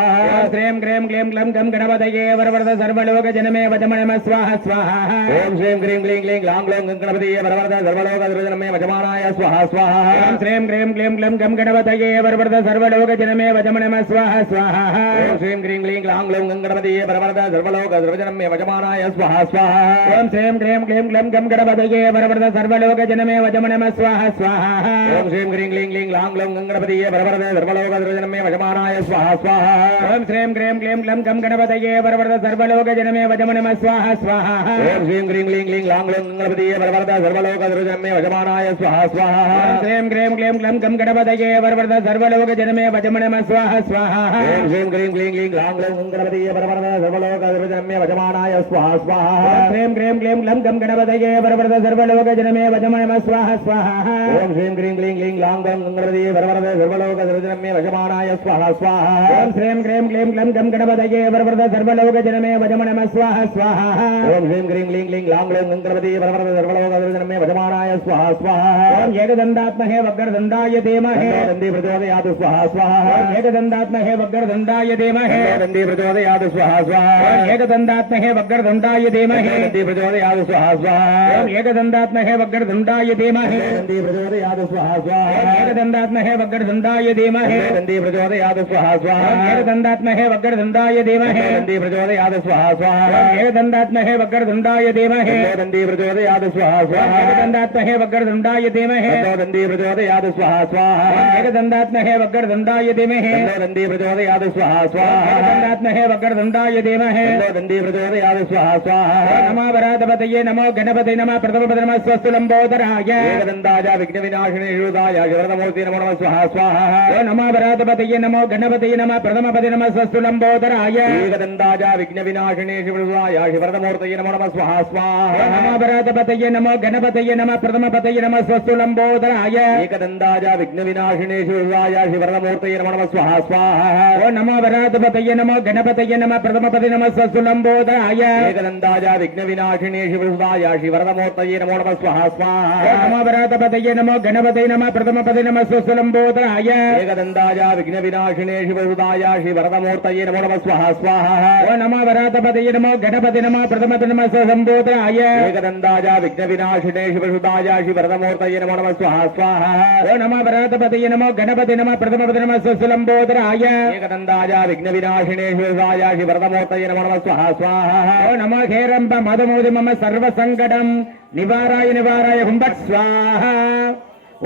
ओम श्रीं क्लीं क्लीं क्लं गं गणपतये वरवरद सर्वलोकजनमे वजमनम स्वाहा स्वाहा ओम श्रीं क्लीं क्लीं क्लीं लां क्लीं गं गणपतये वरवरद सर्वलोकजनमे वजमानाय स्वाहा स्वाहा ओम श्रीं क्लीं क्लीं क्लं गं गणपतये वरवरद सर्वलोकजनमे वजमनम स्वाहा स्वाहा ओम श्रीं क्लीं क्लीं लां क्लीं गं गणपतये वरवरद सर्वलोकजनमे वजमानाय स्वाहा स्वाहा ओम श्रीं क्लीं क्लीं क्लं गं गणपतये वरवरद सर्वलोकजनमे वजमनम स्वाहा स्वाहा ओम श्रीं क्लीं क्लीं क्लीं लां क्लीं गं गणपतये वरवरद सर्वलोकजनमे वजमानाय स्वाहा स्वाहा ओम श्रीं क्लीं क्लीं क्लं गं गणपतये वरवरद सर्वलोकजनमे वजमनम स्वाहा स्वाहा ओम श्रीं क्लीं क्लीं क्लीं लां क्लीं गं गणपतये वरवरद सर्वलोकजनमे वजमानाय स्वाहा स्वाहा ओम श्रीं क्लीं क्लीं क्लं गं गणपतये वरवरद सर्वलोकजनमे वजमनम स्वाहा स्वाहा ओम श्रीं क्लीं क्लीं क्लीं लां क्लीं गं गणपतये वरवरद सर्वलोकजनमे वजमानाय स्वाहा स्वाहा ओम श्रीं क्लीं क्लीं क्लं गं गणपतये वरवरद सर्वलोकजनमे वजमनम स्वाहा स्वाहा ओम श्रीं क्लीं क्लीं क्लीं लां क्लीं गं गणपतये वरवरद सर्वलोकजनमे वजमानाय स्वाहा स्वाहा ओम श्रीं क्लीं क्लीं क्लं गं गणपतये वरवरद सर्वलोकजनमे वजमनम स्वाहा स्वाहा ओम श्रीं क्लीं क्लीं क्लीं लां क्लीं गं गणपतये वरवरद सर्वलोकजनमे वजमानाय स्वाहा स्वाहा ओम एकदन्तात्महे वक्रदन्ताय धीमहि दन्दी प्रचोदयात् स्वाहा स्वाहा ओम एकदन्तात्महे वक्रदन्ताय धीमहि दन्दी प्रचोदयात् स्वाहा स्वाहा ओम एकदन्तात्महे वक्रदन्ताय धीमहि दन्दी प्रचोदयात् स्वाहा स्वाहा ओम एकदन्तात्महे वक्रदन्ताय धीमहि दन्दी प्रचोदयात् स्वाहा स्वाहा ओम एकदन्तात्महे वक्रदन्ताय धीमहि दन्दी प्रचोदयात् स्वाहा स्वाहा ओम एकदन्तात्महे वक्रदन्ताय धीमहि दन्दी प्रचोदयात् स्वाहा स्वाहा एकदन्तात्महे वक्रदन्ताय धीमहि दन्दी प्रचोदयात् स्वाहा स्वाहा एकदन्तात्महे वक्रदन्ताय धीमहि दन्दी प्रचोदयात् स्वाहा स्वाहा एकदन्तात्महे वक्रदन्ताय धीमहि दन्दी प्रचोदयात् स्वाहा स्वाहा एकदन्तात्महे वक्रदन्ताय धीमहि दन्दी प्रचोदयात् स्वाहा स्वाहा नमो वराधपतये नमो गणपतये नमः प्रथमपदे नमः स्वस्तु लंबोदराय एकदन्ताय विघ्नविनाशिने युधाय वरदमूर्ति नमो नमः स्वाहा स्वाहा नमो वराधपतये नमो गणपतये नमः प्रथमपदे नमः स्वस्तु लंबोदराय एकदन्ताय विघ्नविनाशिने शिवरुद्राय वरदमूर्तये नमो नमः स्वाहा स्वाहा नमो वराधपतये नमो गणपतये नमः प्रथमपदे नमः स्वस्तु लंबोदराय एकदन्ताय विघ्नविनाशिने शिवरुद्राय वरदमूर्तये नमो नमः स्वाहा स्वाहा नमो वराधपतये नमो गणपतये नमः प्रथमपदे नमः स्वस्तु लंबोदराय एकदन्ताय विघ्नविनाशिने शिवरुद्राय वरदमूर्तये नमो नमः स्वाहा स्वाहा नमो वराधपतये नमो गणपतये नमः प्रथमपदे नमः स्वस्तु लंबोदराय एकदन्ताय विघ्नविनाशिने शिवरुद्राय वरदमूर्तये नमो नमः स्वाहा स्वाहा நமோ வராதபதயே நமோ கணபதி நமோ பிரதம நம சம்போதராய ஏகதந்தாய விக்ன விநாசினே சிவசுதாய சிவரதமூர்த்தயே நமோ நம ஸ்வாஹா ஸ்வாஹா ஓ நமோ வராதபதயே நமோ கணபதி நமோ பிரதம நம சம்போதராய ஏகதந்தாய விக்ன விநாசினே சிவசுதாய சிவரதமூர்த்தயே நமோ நம ஸ்வாஹா ஸ்வாஹா ஓ நமோ ஹேரம்ப மதமோதி மம சர்வ சங்கடம் நிவாராய நிவாராய ஹும்பட் ஸ்வாஹா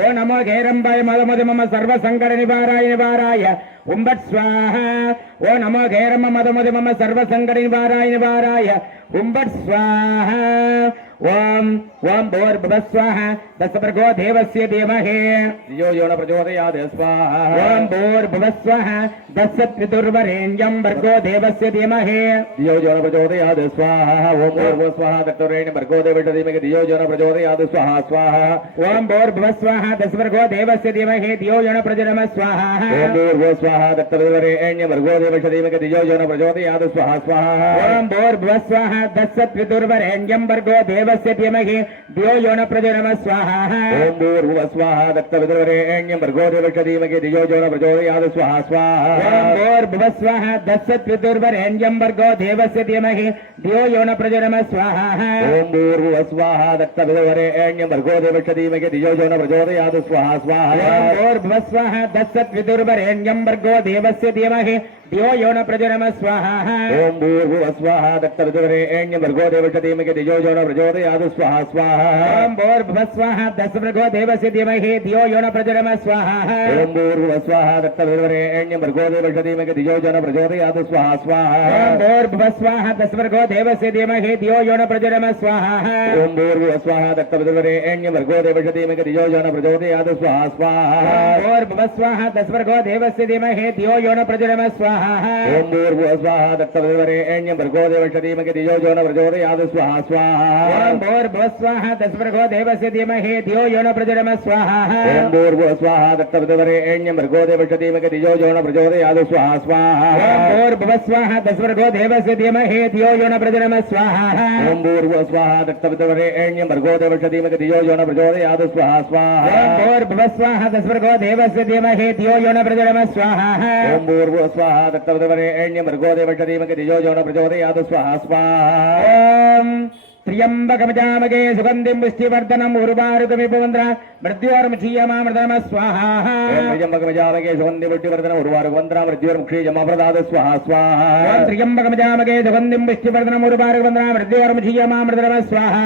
ஓ நமோ ஹேரம்பாய மதமோதி மம சர்வ சங்கட நிவாராய நிவாராய உம்பட் ஸ்வாஹா ஓ நமோ ஹேரம்ப மதமோதி மம சர்வ சங்கட நிவாராய நிவாராய உம்பட் ஸ்வாஹா ஓம் ஓம் பூர்புவஸ்வாஹா தஸ்வர்கோ தேவஸ்ய தீமஹி धियो यो न प्रचोदयात् स्वाहा ஓம் பூர்புவஸ்வாஹா தஸ்வத்விதுர்வரேண்யம் भर्गो देवस्य धीमहि धियो यो न प्रचोदयात् स्वाहा ஓம் பூர்புவஸ்வாஹா தத்வரேண்யம் भर्गो देवस्य धीमहि धियो यो न प्रचोदयात् स्वाहा स्वाहा ஓம் பூர்புவஸ்வாஹா தஸ்வர்கோ தேவस्य धीमहि धियो यो न प्रचोदयात् स्वाहा ஓம் பூர்புவஸ்வாஹா தத்வரேண்யம் भर्गो देवस्य धीमहि धियो यो न प्रचोदयात् स्वाहा स्वाहा ஓம் பூர்புவஸ்வாஹா தஸ்வத்விதுர்வரேண்யம் भर्गो देवस्य धीमहि धियो यो न प्रचोदयात् स्वाहा ओम भूर्भुवस्वाहा दत्तविदुर्वरेण्यं भर्गो देवस्य धीमहि धियो यो न प्रचोदयात् स्वाहा स्वाहा ओम भूर्भुवस्वाहा दत्तविदुर्वरेण्यं भर्गो देवस्य धीमहि धियो यो न प्रचोदयात् स्वाहा ओम भूर्भुवस्वाहा दत्तविदुर्वरेण्यं भर्गो देवस्य धीमहि धियो यो न प्रचोदयात् स्वाहा स्वाहा ओम भूर्भुवस्वाहा दत्तविदुर्वरेण्यं भर्गो देवस्य धीमहि धियो यो न प्रचोदयात् स्वाहा ओम भूर्भुवस्वाहा दत्तविदुर्वरेण्यं भर्गो देवस्य धीमहि धियो यो न प्रचोदयात् स्वाहा स्वाहा ओम भूर्भुवस्वाहा दत्तविदुर्वरेण्यं देवस्य धीमहि धियो यो न प्रचोदयात् स्वाहा ओम भूर्भुवस्वाहा दत्तविदुर्वरेण्यं भर्गो देवस्य धीमहि धियो यो न प्रचोदयात् स्वाहा स्वाहा ओम भूर्भुवस्वाहा दत्तविदुर्वरेण्यं देवस्य धीमहि धियो यो न प्रचोदयात् स्वाहा ओम भूर्भुवस्वाहा दत्तविदुर्वरेण्यं भर्गो देवस्य धीमहि धियो यो न प्रचोदयात् स्वाहा स्वाहा ओम भूर्भुवस्वाहा दत्तविदुर्वरेण्यं देवस्य धीमहि धियो यो न प्रचोदयात् स्वाहा ओम भूर्भुवस्वाहा दत्तविदुर्वरेण्यं भर्गो देवस्य धीमहि धियो यो न प्रचोदयात् स्वाहा स्वाहा ओम भूर्भुवस्वाहा दत्तविदुर्वरेण्यं देवस्य धीमहि धियो यो न प्रचोदयात् स्वाहा ओम भूर्भुवस्वाहा दत्तविदुर्वरेण्यं भर्गो देवस्य धीमहि धियो यो न प्रचोदयात् स्वाहा स्वाहा ओम भूर्भुवस्वाहा दत्तविदुर्वरेण्यं देवस्य धीमहि धियो यो न प्रचोदयात् स्वाहा ओम भूर्भुवस्वाहा दत्तविदुर्वरेण्यं भर्गो देवस्य धीमहि धियो यो न प्रचोदयात् स्वाहा स्वाहा ओम भूर्भुवस्वाहा दत्तविदुर्वरेण्यं देवस्य धीमहि धियो यो न प्रचोदयात् स्वाहा ओम भूर्भुवस्वाहा दत्तविदुर्वरेण्यं भर्गो देवस्य धीमहि धियो यो न प्रचोदयात् स्वाहा स्वाहा ओम त्र्यंबकमजामगे सुगंधिं पुष्टिवर्धनम् उर्वारुकमिपुवन्द्र मृत्योर्मुक्षीयमामृतम स्वाहा त्र्यंबकमजामगे सुगंधिं पुष्टिवर्धनम् उर्वारुकवन्द्र मृत्योर्मुक्षीयमामृतात् स्वाहा स्वाहा त्र्यंबकमजामगे सुगंधिं पुष्टिवर्धनम् उर्वारुकवन्द्र मृत्योर्मुक्षीयमामृतम स्वाहा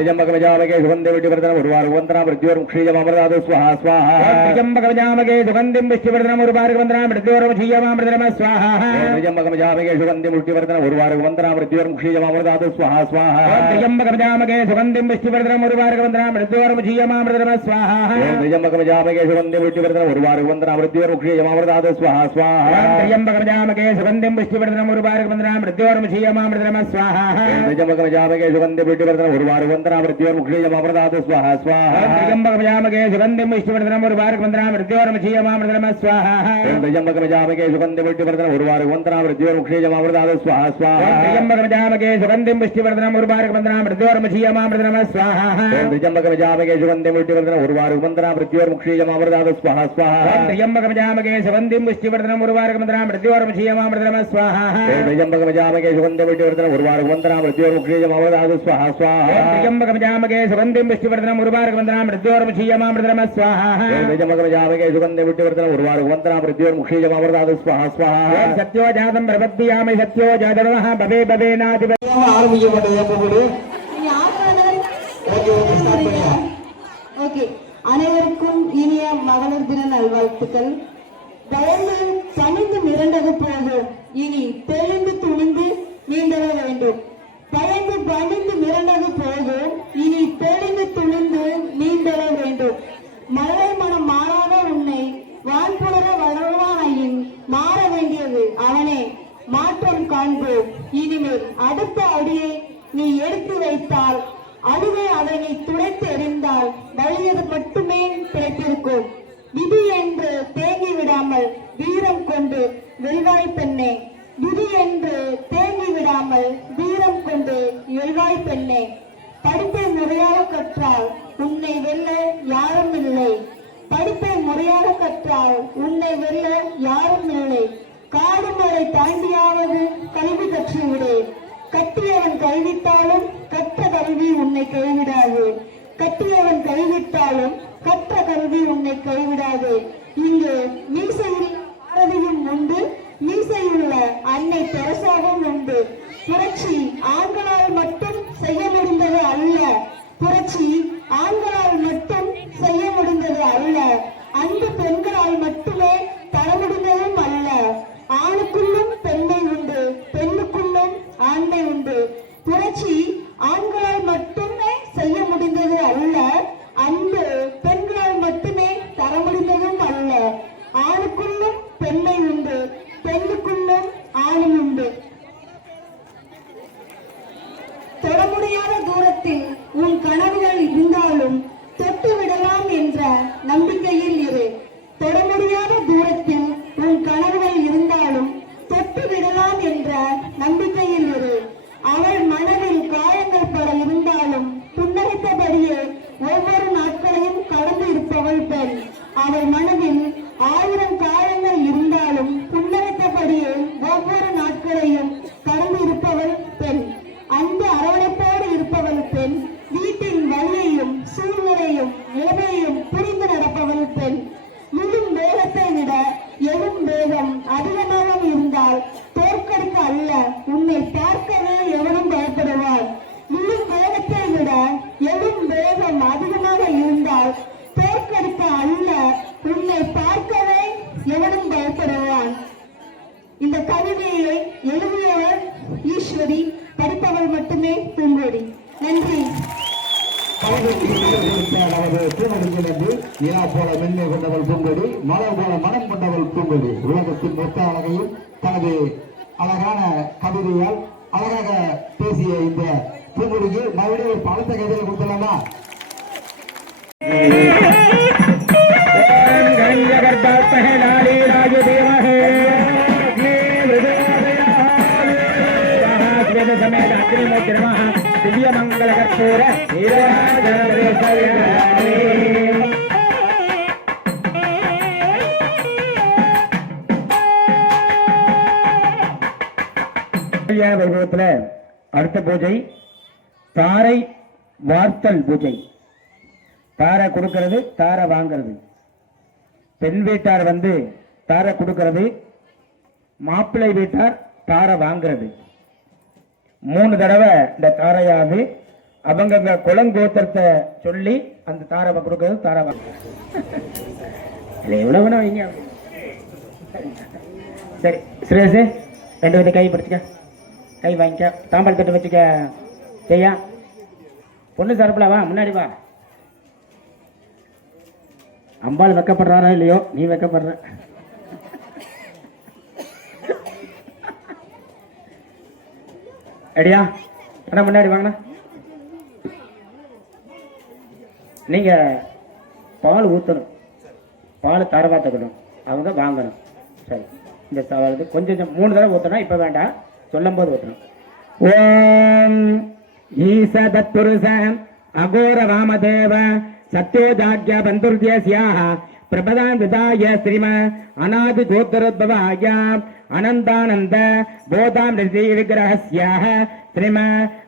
त्र्यंबकमजामगे सुगंधिं पुष्टिवर्धनम् उर्वारुकवन्द्र मृत्योर्मुक्षीयमामृतात् स्वाहा स्वाहा त्र्यंबकमजामगे सुगंधिं पुष्टिवर्धनम् उर्वारुकवन्द्र मृत्योर्मुक्षीयमामृतम स्वाहा त्र्यंबकमजामगे सुगंधिं पुष्टिवर्धनम् उर्वारुकवन्द्र मृत्योर्मुक्षीयमामृतात् स्वाहा स्वाहा त्र्यंबकमजामगे सुगंधिं पुष्टिवर्धनम् उर्वारुकवन्द्र मृत्योर्मुक्षीयमामृतम स्वाहा त्र्यंबकमजामगे सुगंधिं पुष्टिवर्धनम् उर्वारुकवन्द्र मृत्योर्मुक्षीयमामृतात् स्वाहा स्वाहा त्र्यंबकमजामगे सुगंधिं पुष्टिवर्धनम् उर्वारुकवन्द्र मृत्योर्मुक्षीयमामृतम स्वाहा त्र्यंबकमजामगे सुगंधिं पुष्टिवर्धनम् उर्वारुकवन्द्र मृत्योर्मुक्षीयमामृतात् स्वाहा स्वाहा त्र्यंबकमजामगे सुगंधिं पुष्टिवर्धनम् उर्वारुकवन्द्र मृत्योर्मुक्षीयमामृतम स्वाहा त्र्यंबकमजामगे सुगंधिं पुष्टिवर्धनम् उर्वारुकवन्द्र मृत्योर्मुक्षीयमामृतात् स्वाहा स्वाहा त्र्यंबकमजामगे सुगंधिं पुष्टिवर्धनम् उर्वारुकवन्द्र मृत्योर्मुक्षीयमामृतम स्वाहा त्र्यंबकमजामगे सुगंधिं पुष्टिवर्धनम् उर्वारुकवन्द्र मृत्योर्मुक्षीयमामृतात् स्वाहा स्वाहा त्र्यंबकमजामगे सुगंधिं पुष्टिवर्धनम् उर्वारुकवन्द्र मृत्योर्मुक्षीयमामृतम स्वाहा त्र्यंबकमजामगे सुगंधिं पुष्टिवर्धनम् उर्वारुकवन्द्र मृत्योर्मुक्षीयमामृतात् स्वाहा स्वाहा त्र्यंबकमजामगे सुगंधिं पुष्टिवर्धनम् उर्वारुकवन्द्र मृत्योर्मुक्षीयमामृतम स्वाहा त्र्यंबकमजामगे सुगंधिं पुष्टिवर्धनम् उर्वारुकवन्द्र मृत्योर्मुक्षीयमामृतात् स्वाहा स्वाहा सत्यो जातं प्रपद्यामि सत्यो जातः भवे भवेनादि ஆரம்பிக்கப்பட்டது ஓகே. அனைவருக்கும் இனிய மகளிர் தின நல்வாழ்த்துக்கள். பயந்து பணிந்து மிரண்டது போதும், இனி தெளிந்து துணிந்து மீண்டெழ வேண்டும். பயந்து பணிந்து மிரண்டது போதும், இனி தெளிந்து துணிந்து மீண்டெழ வேண்டும். மழை மனம் மாறாத உன்னை வான்புணர வளர்வானையின் மாற வேண்டியது அவனே. மாற்றம் காண்போம் இனிமேல். அடுத்த அடியை நீ எடுத்து வைத்தால், அதுவே அதை நீ துடைத்து எறிந்தால் வலியது மட்டுமே கிடைத்திருக்கும். விதி என்று தேங்கி விடாமல் வீரம் கொண்டு வெல்வாய் பெண்ணே. விதி என்று தேங்கி விடாமல் வீரம் கொண்டு வெல்வாய் பெண்ணே. படிப்பை முறையாக கற்றால் உன்னை வெல்ல யாரும் இல்லை. படிப்பை முறையாக கற்றால் உன்னை வெல்ல யாரும் இல்லை. காடு மலை தாண்டியாவது கல்வி கற்றுவிடு. கட்டியவன் கைவிட்டாலும் கற்ற கல்வி உன்னை கைவிடாது. கட்டியவன் கைவிட்டாலும் கற்ற கல்வி உன்னை கைவிடாது. இங்கு மீசையில் பாரதியும் உண்டு, மீசையுள்ள அன்னை தெரசாவும் உண்டு. புரட்சி ஆண்களால் மட்டும் செய்ய முடிந்தது அல்ல. புரட்சி ஆண்களால் மட்டும் செய்ய முடிந்தது அல்ல. அந்த பெண்களால் மட்டுமே தர முடிந்ததும் அல்ல. ஆணுக்குள்ளும் பெண்மை உண்டு, பெண்ணுக்குள்ளும் ஆண்மை உண்டு. புரட்சி ஆண்களால் மட்டுமே செய்ய முடிந்தது அல்ல. அந்த பெண்களால் மட்டுமே தர முடிந்ததும் அல்ல. ஆணுக்குள்ளும் பெண்மை உண்டு, பெண்ணுக்குள்ளும் ஆணும் உண்டு. தொட முடியாத தூரத்தில் உன் கனவுகள் இருந்தாலும் தொட்டு விடலாம் என்ற நம்பிக்கையில் இரு. தொட முடியாத தூரத்தில் உன் கனவுகள் இருந்தாலும் தொட்டு விடலாம் என்ற நம்பிக்கையில் இரு. அவள் மனதில் காயங்கள் பட இருந்தாலும் புன்னகைத்தபடியே ஒவ்வொரு நாட்களையும் கடந்து இருப்பவள் பெண். அவள் மனதில் 1000 காயங்கள் இருந்தாலும் புன்னகைத்தபடியே ஒவ்வொரு நாட்களையும் கடந்து இருப்பவள் பெண். அந்த அரவணைப்போடு இருப்பவள் பெண். வீட்டின் வழியையும் சூழ்நிலையும் நிலைமையும் புரிந்து நடப்பவள் பெண். விழும் வேகத்தை விட எழும் வேகம் அதிகமாக இருந்தால் தோற்கடிக்க அல்ல, உன்னை பார்க்கவே எவனும் பயப்படுவார். விழும் வேகத்தை விட எழும் வேகம் அதிகமாக இருந்தால் தோற்கடிக்க அல்ல, உன்னை பார்க்கவே எவனும் பயப்படுவான். இந்த கவிதையை எழுதியவர் ஈஸ்வரி, படிப்பவள் மட்டுமே பூங்கொடி. நன்றி. நிலா போல மென்மை கொண்டவள் பூங்கொடி, மலர் போல மனம் கொண்டவள் பூங்கொடி. உலகத்தின் மொத்த அழகையும் தனது அழகான கவிதையால் அழகாக பேசிய இந்த பூங்கொடிக்கு மறுபடியும் ஒரு பலத்த கவிதையை கொடுத்தலாமா? திவ்ய மங்கள கற்பூர வைபவத்துல அடுத்த பூஜை தாரை வார்த்தல் பூஜை. தாரை கொடுக்கிறது, தாரை வாங்கிறது. பெண் வீட்டார் வந்து தாரை கொடுக்கிறது, மாப்பிள்ளை வீட்டார் தாரை வாங்கிறது. 3 தடவை இந்த தாரையாவது அவங்க குளங்கோத்திரத்தை சொல்லி அந்த தாரை கொடுக்கிறது, தாரை வாங்கிறது. எவ்வளவு வைங்க. சரி சுரேஷ், 2 பேர்த்து கை பிடிச்சிக்க, கை வாங்கிக்க, தாம்பாள் தட்டு வச்சுக்க. செய்யா பொண்ணு சார்பில் வா, முன்னாடி வா. அம்பாள் வெக்கப்படுறாரா இல்லையோ, நீ வெக்கப்படுற. அடியா அண்ணா முன்னாடி வாங்கண்ணா. நீங்க பால் ஊற்றணும், பால் தரவாத்தக்கணும், அவங்க வாங்கணும். சரி, இந்த சவாலுக்கு கொஞ்சம் 3 தடவை ஊற்றணும், இப்போ வேண்டாம், சொல்லும் போது ஊற்றணும். ஓம் ஈசதத்புருஷ அகோர வாமதேவ சத்யோஜாக்ய பந்துர்ஜஸ்யாஹ பிரபதாம் விதாய ஸ்ரீம அநாதி கோத்திரோத்பவாய அனந்தானந்த போதாம் ரிஷி விக்கிரஹஸ்யாஹ ஸ்ரீம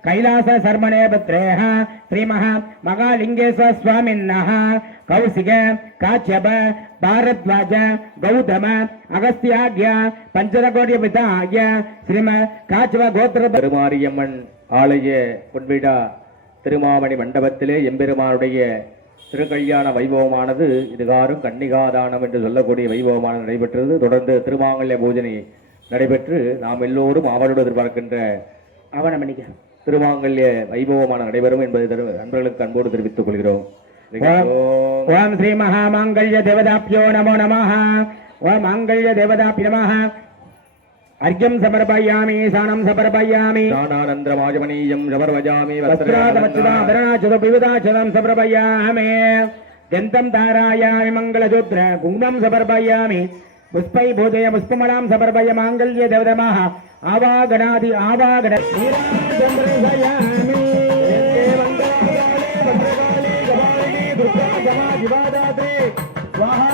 கைலாச சர்மணே பத்ரேஹ ஸ்ரீமஹ மகாலிங்கேஸ்வர ஸ்வாமின்னஹ கௌசிக காச்யப பாரத்வாஜ கௌதம அகஸ்தியாக்ய பஞ்சரகோடிய விதாய ஸ்ரீம காச்யப கோத்திர பெருமாரியம்மன் ஆலய பொன்விழா திருமாமணி மண்டபத்திலே எம்பெருமானுடைய திருக்கல்யாண வைபவமானது இதுகாரும் கன்னிகாதானம் என்று சொல்லக்கூடிய வைபவமானது நடைபெற்றது. தொடர்ந்து திருமாங்கல்ய பூஜனை நடைபெற்று நாம் எல்லோரும் அவளோடு எதிர்பார்க்கின்ற ஆவணமணிக்க திருமாங்கல்ய வைபவமான நடைபெறும் என்பதை நண்பர்களுக்கு அன்போடு தெரிவித்துக் கொள்கிறோம். ஓம் ஸ்ரீ மகாமாங்கல்ய தேவதாப்யோ நமோ நமஹ. ஓம் மாங்கல்ய தேவதாப்ய நமஹ. अर्घ्यं समर्पयामि, सानं समर्पयामि, दानानन्द्रमाजमनीयं समर्पयामि, वस्त्रादमच्युताभरणाच्युतपिविदाचलं समर्पयामि, गन्धं धारायामि, मङ्गलसूत्र कुङ्कुमं समर्पयामि, पुष्पै भूतय पुष्पमलां समर्पय माङ्गल्य देवतमः आवागणादि आवागण स्वाहा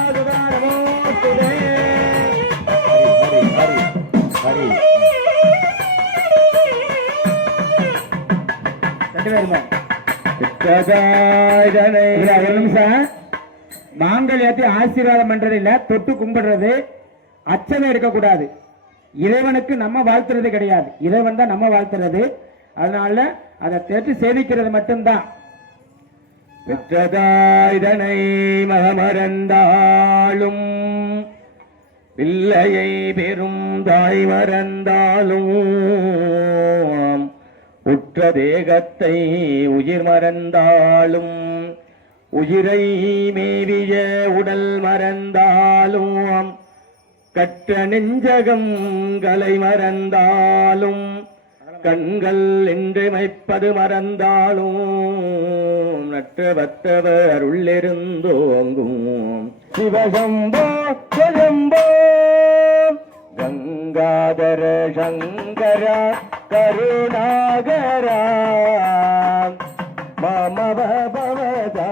नमोस्तुते. ரெண்டு பேருமே ஒரு நிமிஷம். மாங்கல்யத்தை ஆசீர்வாதம் பண்றது இல்ல, தொட்டு கும்பிடுறது, அச்சனை எடுக்கக்கூடாது. இறைவனுக்கு நம்ம வாழ்த்துறது கிடையாது, இறைவன் தான் நம்ம வாழ்த்துறது. அதனால அதை தேற்றி சேவிக்கிறது மட்டும்தான். பெற்றதாய்தனை மகமறந்தாலும் பிள்ளையை பெரும் தாய் மறந்தாலும் உற்ற தேகத்தை உயிர் மறந்தாலும் உயிரை மேவிய உடல் மறந்தாலும் கற்ற நெஞ்சகம் கலை மறந்தாலும் கண்கள் என்றமைப்பது மறந்தாலும் நற்றவத்தவர் உள்ளிருந்தோங்கும் சிவசம்போ கொலம்போ கங்காதர சங்கர கருணாகரா மமபவதாகர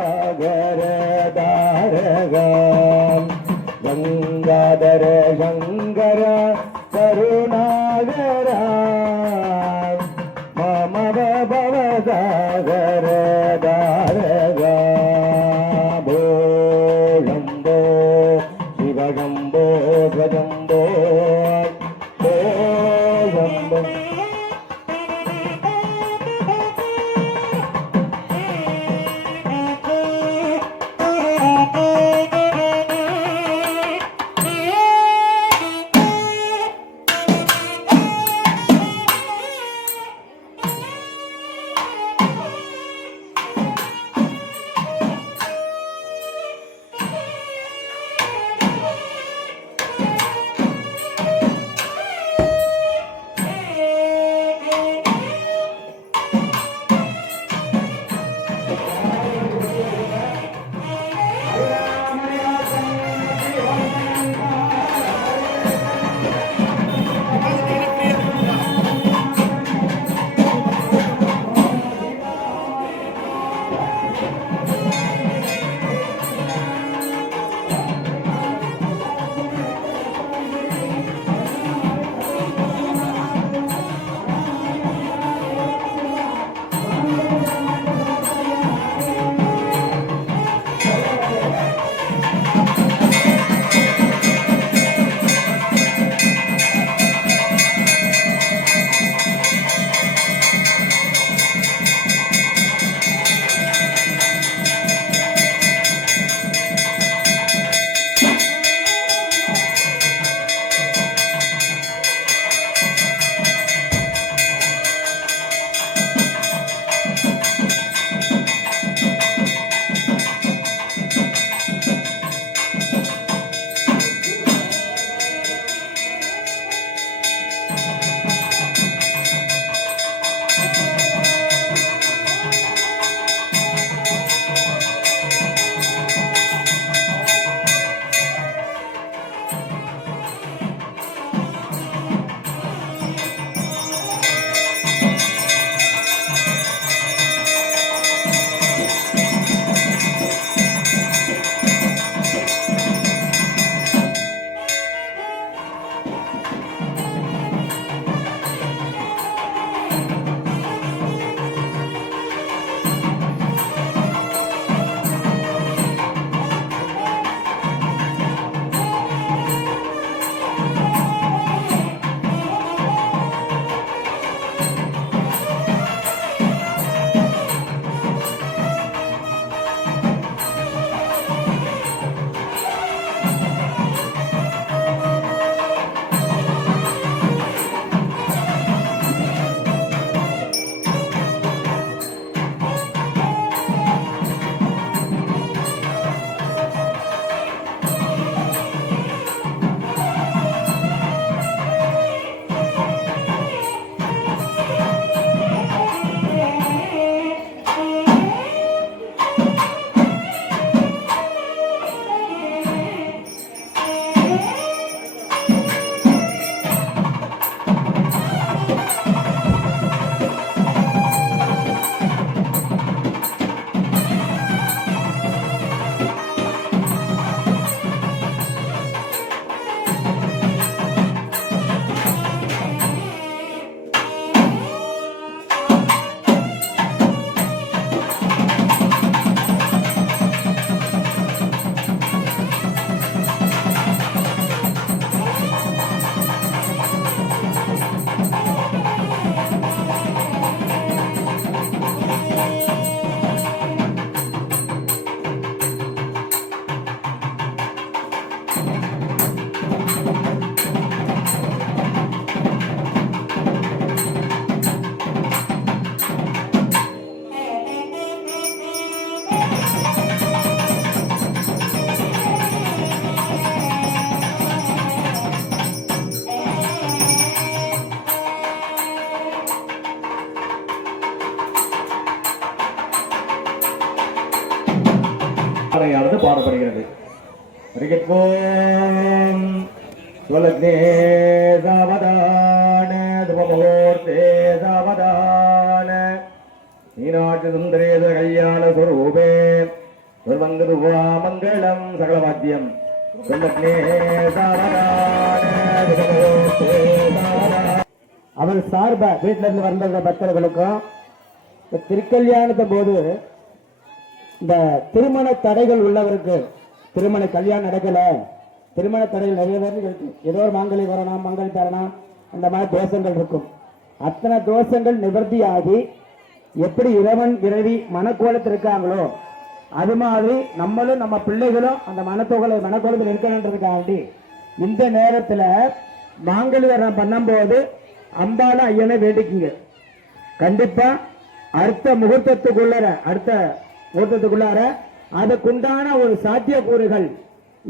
தாரகாம் கங்காதர சங்கர கருணாகரா மமபவதாகர தாரகா போழம்போ சிவகம்போ கஜம்போ போழம்போ விகித்வோம் ஸ்வலக்னே சாவதான துவமுகூர்த்தே சாவதான மீனாட்சி சுந்தரேச கல்யாண ஸ்வரூபே துர்வங்கதுவா மங்களம் சகலவாத்தியம் ஸ்வலக்னே சாவதான துவமுகூர்த்தே சாவதான. அவர் சார்பா வீட்டில இருந்து வந்த பக்தர்களுக்கும் இந்த திருக்கல்யாணத்தின் போது இந்த திருமண தடைகள் உள்ளவருக்கு திருமண கல்யாணம் நடக்கல, திருமண தடைகள் நிறைய பேர் இருக்கு. ஏதோ ஒரு மாங்கலி வரணும், மங்களி தரணும், அந்த மாதிரி தோஷங்கள் இருக்கும். அத்தனை தோஷங்கள் நிவர்த்தியாகி எப்படி இறைவன் இறைவி மனக்கோலத்தில் இருக்காங்களோ அது மாதிரி நம்மளும் நம்ம பிள்ளைகளும் அந்த மனக்கோலத்தில் இருக்கணுன்றதுக்காண்டி இந்த நேரத்தில் மாங்கலி வரணம் பண்ணும்போது அம்பால ஐயனை வேண்டிக்குங்க. கண்டிப்பா அடுத்த முகூர்த்தத்துக்குள்ளார அதுக்குண்டான ஒரு சாத்தியக்கூறுகள்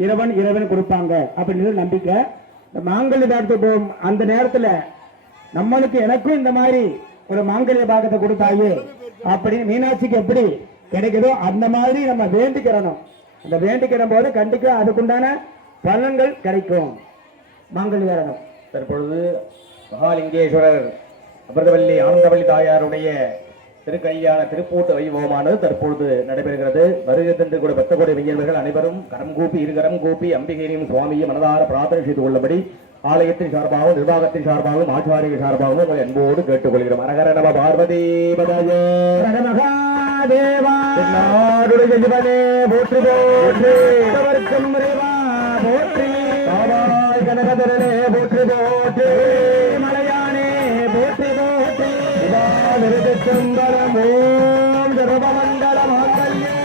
இறைவன் கொடுப்பாங்க அப்படின்னு நம்பிக்கை. இந்த மாங்கல்ய பாகத்தை போகும் அந்த நேரத்தில் நம்மளுக்கு எனக்கும் இந்த மாதிரி ஒரு மாங்கல்ய பாகத்தை கொடுத்தாயே அப்படின்னு மீனாட்சிக்கு எப்படி கிடைக்குதோ அந்த மாதிரி நம்ம வேண்டிக்கிறணும். அந்த வேண்டிக்கிற போது கண்டிப்பா அதுக்குண்டான பலன்கள் கிடைக்கும். மாங்கல்ய வரணும். தற்பொழுது மகாலிங்கேஸ்வரர் அமிர்தவல்லி ஆனந்தவல்லி தாயாருடைய திருக்கல்யாண திருப்பூட்டு வைபவமானது தற்பொழுது நடைபெறுகிறது. வருகை தந்து கூட பக்த கோடி மையர்கள் அனைவரும் கரம் கூப்பி இருகரம் கூப்பி அம்பிகையும் சுவாமியை மனதார பிரார்த்தனை செய்து கொள்ளும்படி ஆலயத்தின் சார்பாகவும் நிர்வாகத்தின் சார்பாகவும் ஆச்சாரிய சார்பாகவும் உங்களை அன்போடு கேட்டுக்கொள்கிறோம். அரகர நம பார்வதி பதயே மகாதேவா நாடுடைய சிவனே போற்றி போற்றி போற்றி காவாய் கனகதரனே போற்றி போற்றி மலையானே போற்றி போற்றி திருச்சம்பரம் ஓம் சர்வமங்கல மாங்கல்யே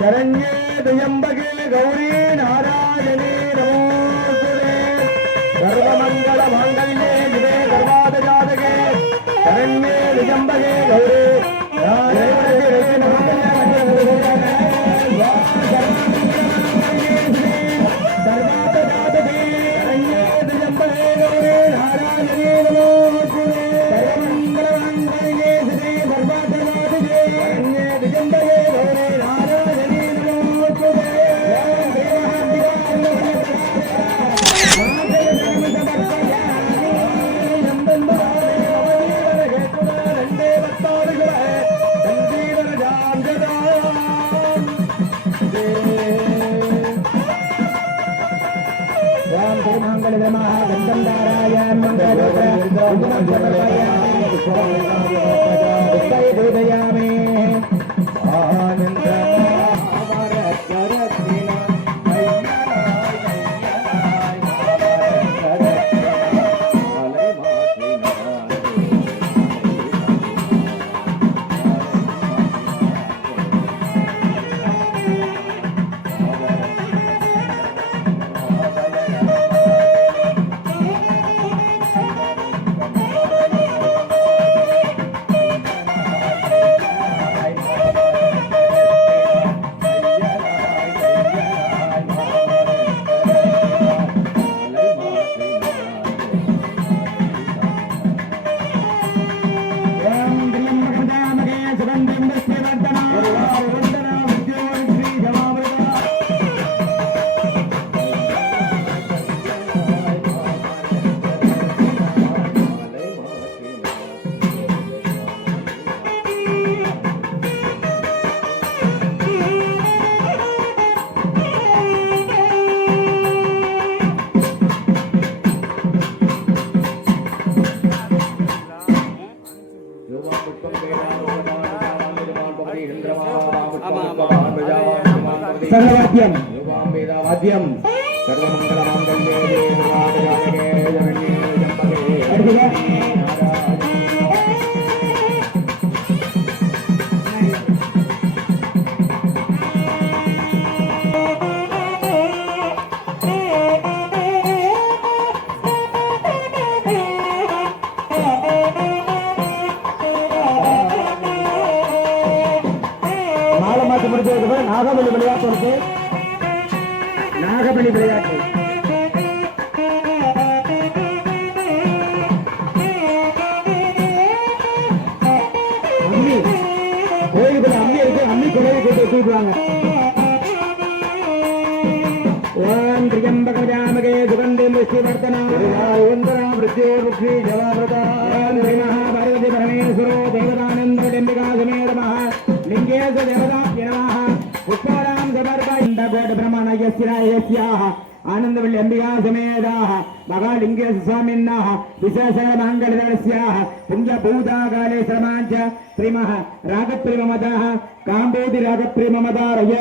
சரண்யே தியம்பகே கௌரி நாராயணே நமோஸ்துதே சர்வமங்கல மாங்கல்யே சிவே சர்வாத ஜாதகே சரண்யே தியம்பகே கௌரி சர்வவாத்தியம் வாத்தியம் சர்வமங்கல மாங்கல்யே நாகபலி விளையாட்டு இருக்கு. நாகபலி விளையாட்டு அம்மி கோயிலுக்குள்ள அம்மி இருக்கு. அம்மி குறையை கூட்டு வச்சுருக்காங்க. ஓம் திரியம்பகஜாமகே சுகந்தி முஷ்டிவர்த்தனா वृत्ति जवामृता महाभारती परमेश्वरो देवतानंद डंबिका समेत महा लिंगेश देवताभ्य नमः पुष्पाणां समर्पयन्तकोट ब्रह्मणयस्याः आनंदवल्ली अंबिका समेताः महालिंगेश स्वामिनः विशेष मांगल्यस्याः पुण्यभूताकाले श्रमाञ्च प्रेमः रागप्रेममतः काम्बोधि रागप्रेममतारय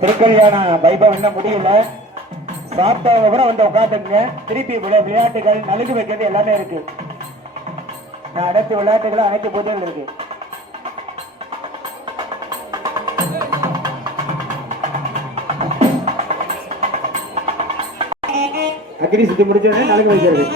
திருக்கல்யாண வைபவம் இன்னும் முடியல. சாப்பிட்டவங்க கூட வந்து உட்காந்துங்க. திருப்பி விளையாட்டுகள் நலுங்கு வைக்கிறது எல்லாமே இருக்கு. அனைத்து விளையாட்டுகளும் அனைத்து பூஜைகள் இருக்கு. அக்னி சுத்தி முடிச்சோடனே நலுங்கு வைக்கிறது.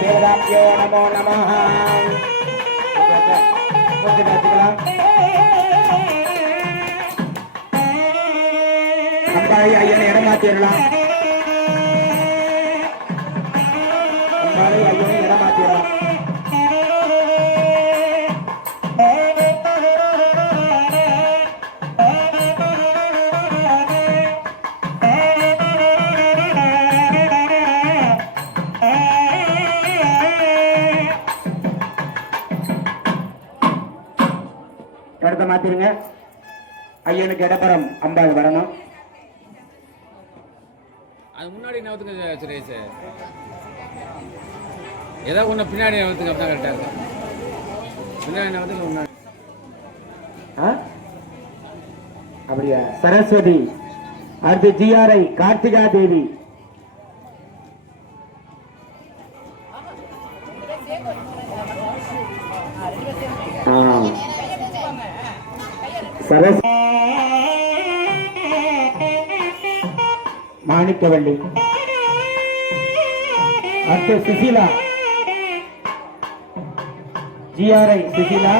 देवताभ्यो नमो नमः. अंबाड़ी अय्यन இடமாத்திரலாம். अंबाड़ी अय्यन இடமாத்திரலாம். இடத்த மாத்திருங்க. ஐயனுக்கு இடப்பறம் அம்பாள் வரணும். அது முன்னாடி நவத்துக்கு சுரேஷ் ஏதாவது ஒன்று பின்னாடி நவத்துக்கு அப்பதான் கரெக்டாக இருக்கும். பின்னாடி நவத்துக்கு முன்னாடி அப்படியா? சரஸ்வதி, அடுத்து ஜிஆர்ஐ கார்த்திகா தேவி. சரஸ் மாணிக்கவள்ளி, அடுத்து சுசீலா, ஜிஆர்ஐ சுசீலா,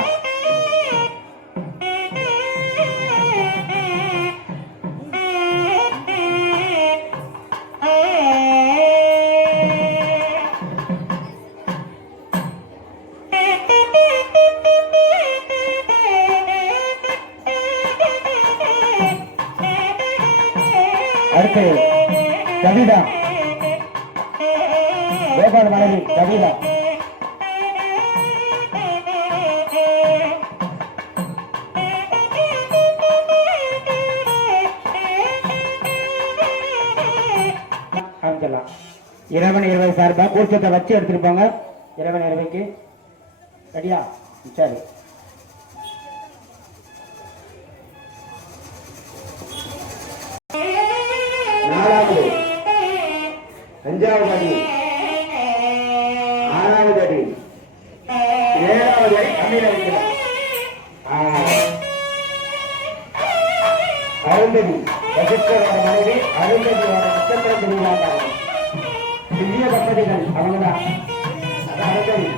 அடுத்து கவிதா, கோபால் மனைவி கவிதா, காமிக்கலாம். இறைவன் இருவை சார்பா கூச்சத்தை வச்சு எடுத்திருப்பாங்க. இறைவன் இருவைக்கு சரியா? சரி. நாலாவது, அஞ்சாவது அடி, ஆறாவது அடி, ஏழாவது அடி அம்மியில வைக்கலாம். அருந்ததி வசிஷ்டரோட மனைவி அருந்ததியோட நட்சத்திர திருவிழாங்க. திவ்ய தம்பதிகள் அவங்கதான். அருந்ததி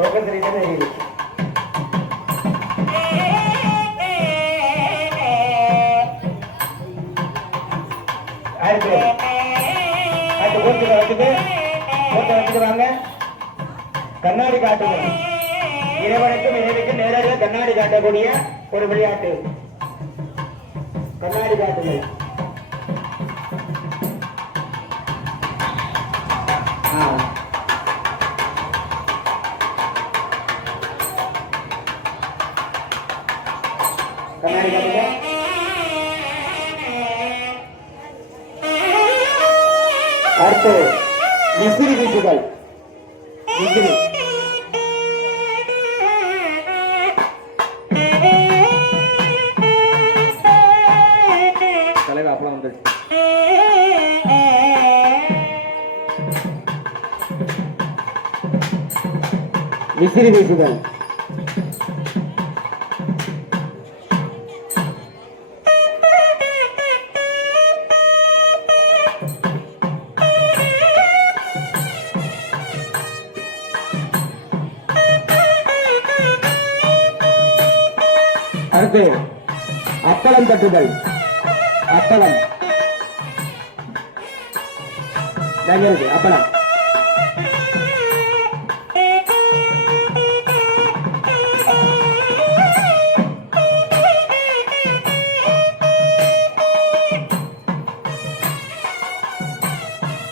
தொடக்கத்திலே அடுத்து வச்சுட்டு வாங்க. கண்ணாடி காட்டுங்கள். இறைவனுக்கும் இறைவனுக்கும் நேரடியாக கண்ணாடி காட்டக்கூடிய ஒரு விளையாட்டு. கண்ணாடி காட்டுங்கள். கண்ணாடி காட்டுங்க. அடுத்து விசிறி வீசுதல். விசிறி தலைவர் அப்பலாம் வந்து விசிறி வீசுதல். அடுத்து அப்பளம் தட்டுதல். அப்பளம் அப்பளம்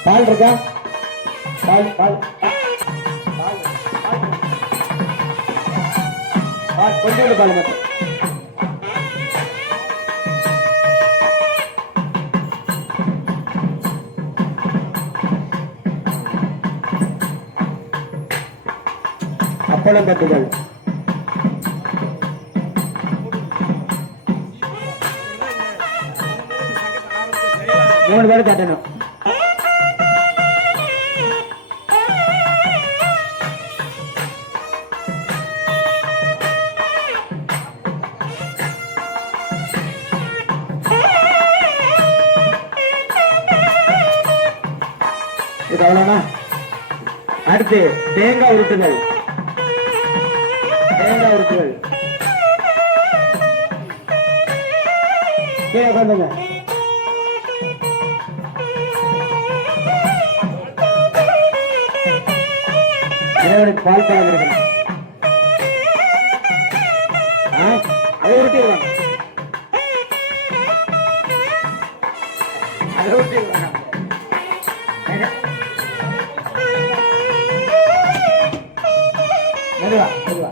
பால் இருக்கா? பால் பால் பால் கொஞ்சோண்டு பால் மட்டும். அப்பளம் தட்டுகள். மூணு பேர் தட்டணும். இது அவ்வளவுனா. அடுத்து தேங்காய் உருட்டுகள். தேங்காய் உருட்டுகள் கீழே கொண்டுங்க. இறைவனுக்கு பால் பழம் இருக்கணும். அதை உருட்டிடுவாங்க. அதை உருட்டிடுவாங்க. மெதுவா மெதுவா.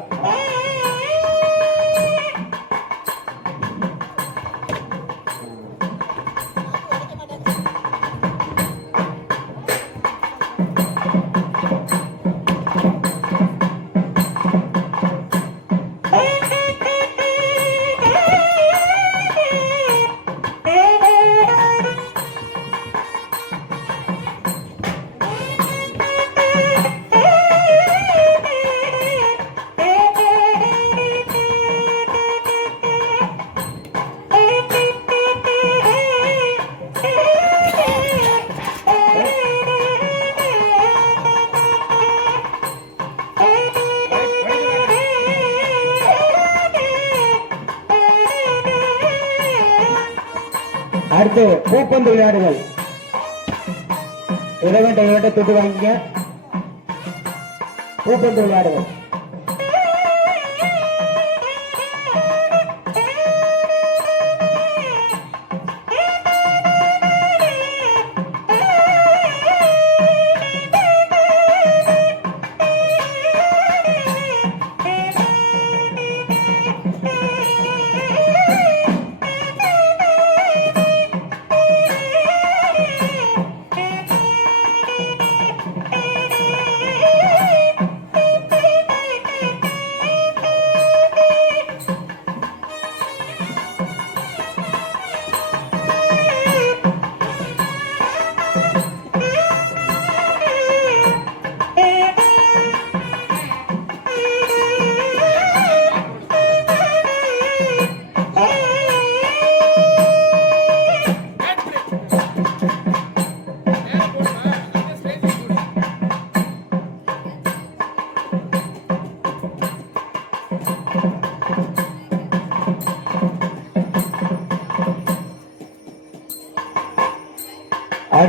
அடுத்து பூப்பந்து விளையாடுகள். இடைவெட்ட தொட்டு வாங்கிக்க. பூப்பந்து விளையாடுகள்.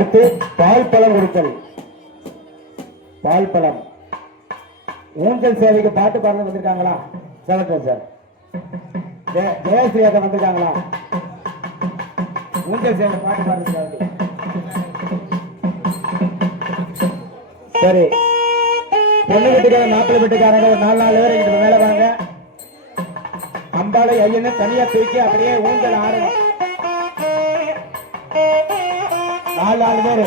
அடுத்து பால் பழம் கொடுத்தல். பால் பழம் ஊஞ்சல் சேவைக்கு பாட்டு பாடல வந்திருக்காங்களா? செவட்டர் சார் ஜெயஸ்ரீ அக்கா வந்திருக்காங்களா? ஊஞ்சல் சேவை பாட்டு பாடுறது. சரி, பொண்ணு வீட்டுக்கார மாப்பிள்ளை வீட்டுக்காரங்க ஒரு 4 பேர் இங்க மேல வாங்க. அம்பாளை ஐயனை தனியா தூக்கி அப்படியே ஊஞ்சல் ஆடணும். 4 பேர்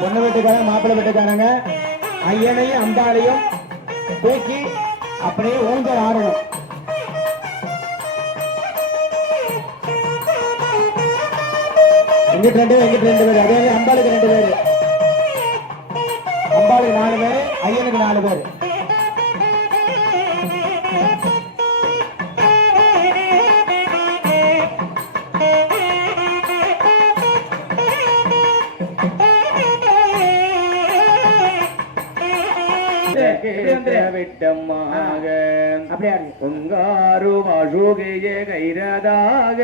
பொண்ணு வீட்டுக்காரங்க மாப்பிள்ளை வீட்டுக்காரங்க ஐயனையும் அம்பாளையும் தூக்கி அப்படியே ஊஞ்சல் ஆடணும். எங்கிட்ட 2 பேர், எங்கிட்ட 2 பேர். அதே அம்பாளுக்கு 2 பேர், அம்பாளுக்கு 4 பேர், ஐயனுக்கு 4 பேர். விட்டமாக பொங்காரு அழுகைய கைரதாக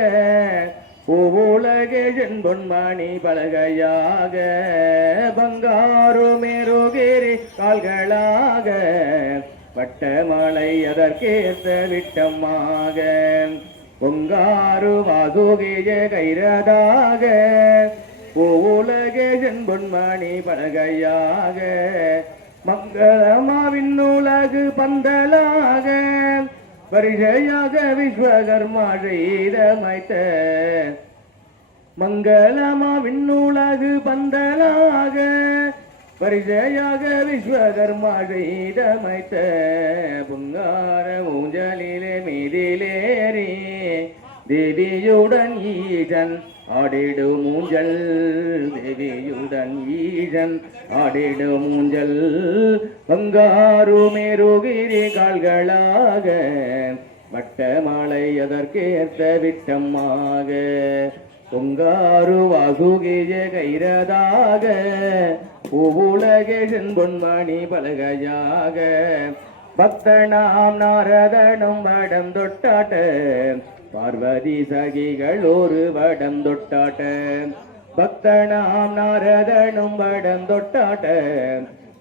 பூவுலகே பொன்மணி பலகையாக பங்காரு மேருகிரி கால்களாக வட்டமலை அதற்கேற்ற விட்டமாக பொங்காரு வாசுகிய கைரதாக பூவுலகே பொன்மணி பலகையாக மங்களமாவின் உலகு பந்தலாக பரிசையாக விஸ்வகர்மா செய்தமைத்த மங்களமாவின் உலகு பந்தலாக பரிசையாக விஸ்வகர்மா செய்தமைத்த புங்கார ஊஞ்சலிலே மீதிலேறி தேவியுடன் ஈசன் ஆடிடும் ஊஞ்சல் தேவியுடன் ஈசன் ஆடிடும் ஊஞ்சல் பங்காரு மேருகிரி கால்களாக வட்டமாலை அதற்கேற்ற விட்டமாக பொங்காரு வாசுகிய கைரதாக பூவுலகேசன் பொன்மணி பலகையாக பக்தனாம் நாரதனும் வடம் தொட்டாட்ட பார்வதி சகிகள் ஒரு வடம் தொட்டாட்ட பக்தனாம் நாரதனும் வடம் தொட்டாட்ட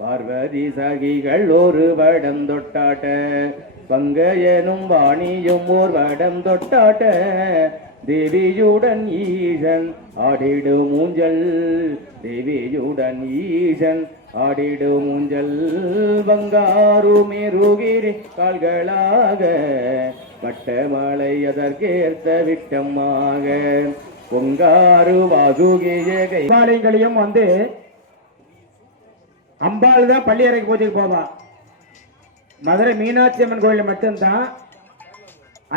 பார்வதி சகிகள் ஒரு வடம் தொட்டாட்ட பங்கையனும் வாணியும் ஓர் வடம் தொட்டாட்ட தேவியுடன் ஈசன் ஆடிடும் ஊஞ்சல் தேவியுடன் ஈசன் ஆடிடும் ஊஞ்சல் பங்காரு மேருகிரி கால்களாக வட்டமலை அதற்கேற்ற விட்டமாக பொங்காரு வாசுகிய கைவாலயங்களையும் வந்து அம்பாள் தான் பள்ளியறைக்கு பூஜைக்கு போவா. மதுரை மீனாட்சி அம்மன் கோயில் மட்டும்தான்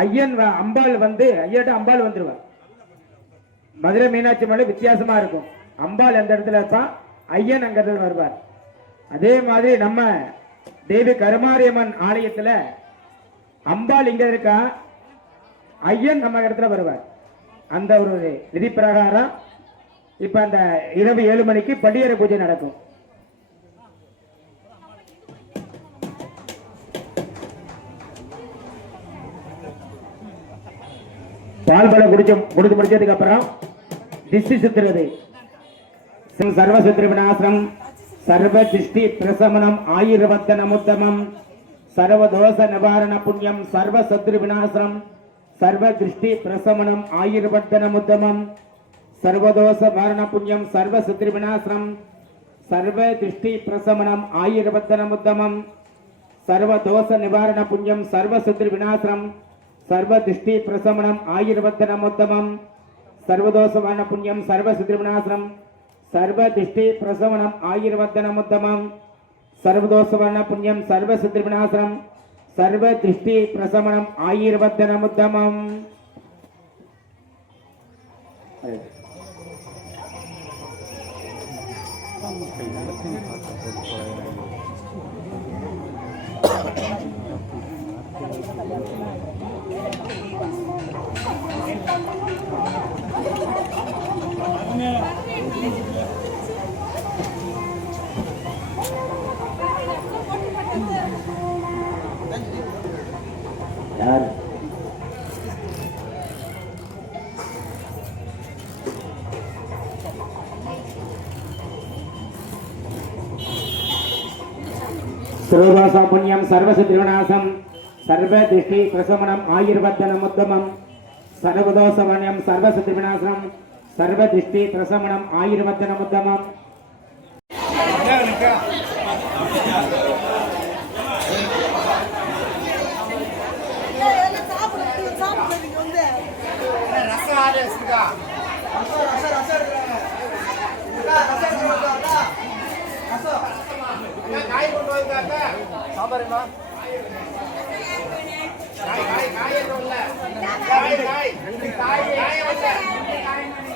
ஐயன் அம்பாள் வந்து ஐயாட்ட அம்பாள் வந்துருவா. மதுரை மீனாட்சி அம்மன் வித்தியாசமா இருக்கும். அம்பாள் எந்த இடத்துல இருப்பா, ஐயன் அங்க இடத்துல வருவார். அதே மாதிரி நம்ம தேவி கருமாரியம்மன் ஆலயத்துல அம்பாள் இங்க இருக்கா, ஐயன் நம்ம இடத்துல வருவார். அந்த ஒரு விதி பிரகாரம் இப்ப அந்த இரவு 7 மணிக்கு பள்ளியறை பூஜை நடக்கும். பால் பழம் குடிச்சு முடிச்சதுக்கு அப்புறம் திஷ்டி சுத்துறது. சர்வ சுத்திர விநாசனம் சர்வ திருஷ்டி பிரசமனம் ஆயுர்வர்த்தனம் உத்தமம் சர்வதோஷ நிவாரண புண்ணியம் சர்வ சத்ரு விநாசனம் சர்வ திருஷ்டி பிரசமனம் ஆயுர்வர்த்தனம் உத்தமம் சர்வதோஷ நிவாரண புண்ணியம் சர்வ சத்ரு விநாசனம் சர்வ திருஷ்டி பிரசமனம் ஆயுர்வர்த்தனம் உத்தமம் சர்வதோஷ நிவாரண புண்ணியம் சர்வ சத்ரு விநாசனம் சர்வ திருஷ்டி பிரசமனம் ஆயுர்வர்த்தனம் உத்தமம் சர்வதோஷ நிவாரண புண்ணியம் சர்வ சத்ரு விநாசனம் சர்வ திருஷ்டி பிரசமனம் ஆயுர்வர்த்தனம் உத்தமம் சர்வதோஷ நிவாரண புண்ணியம் சர்வ சத்ரு விநாசனம் சர்வ திருஷ்டி பிரசமனம் ஆயுர்வர்த்தனம் உத்தமம். யார் త్రోదోస పుణ్యం సర్వశత్రువినాశం సర్వదృష్టి ప్రశమనం ఆయుర్వర్ధనముత్తమం సర్వదోష పుణ్యం సర్వశత్రువినాశం సర్వదృష్టి ప్రశమనం ఆయుర్వర్ధనముత్తమం. காய்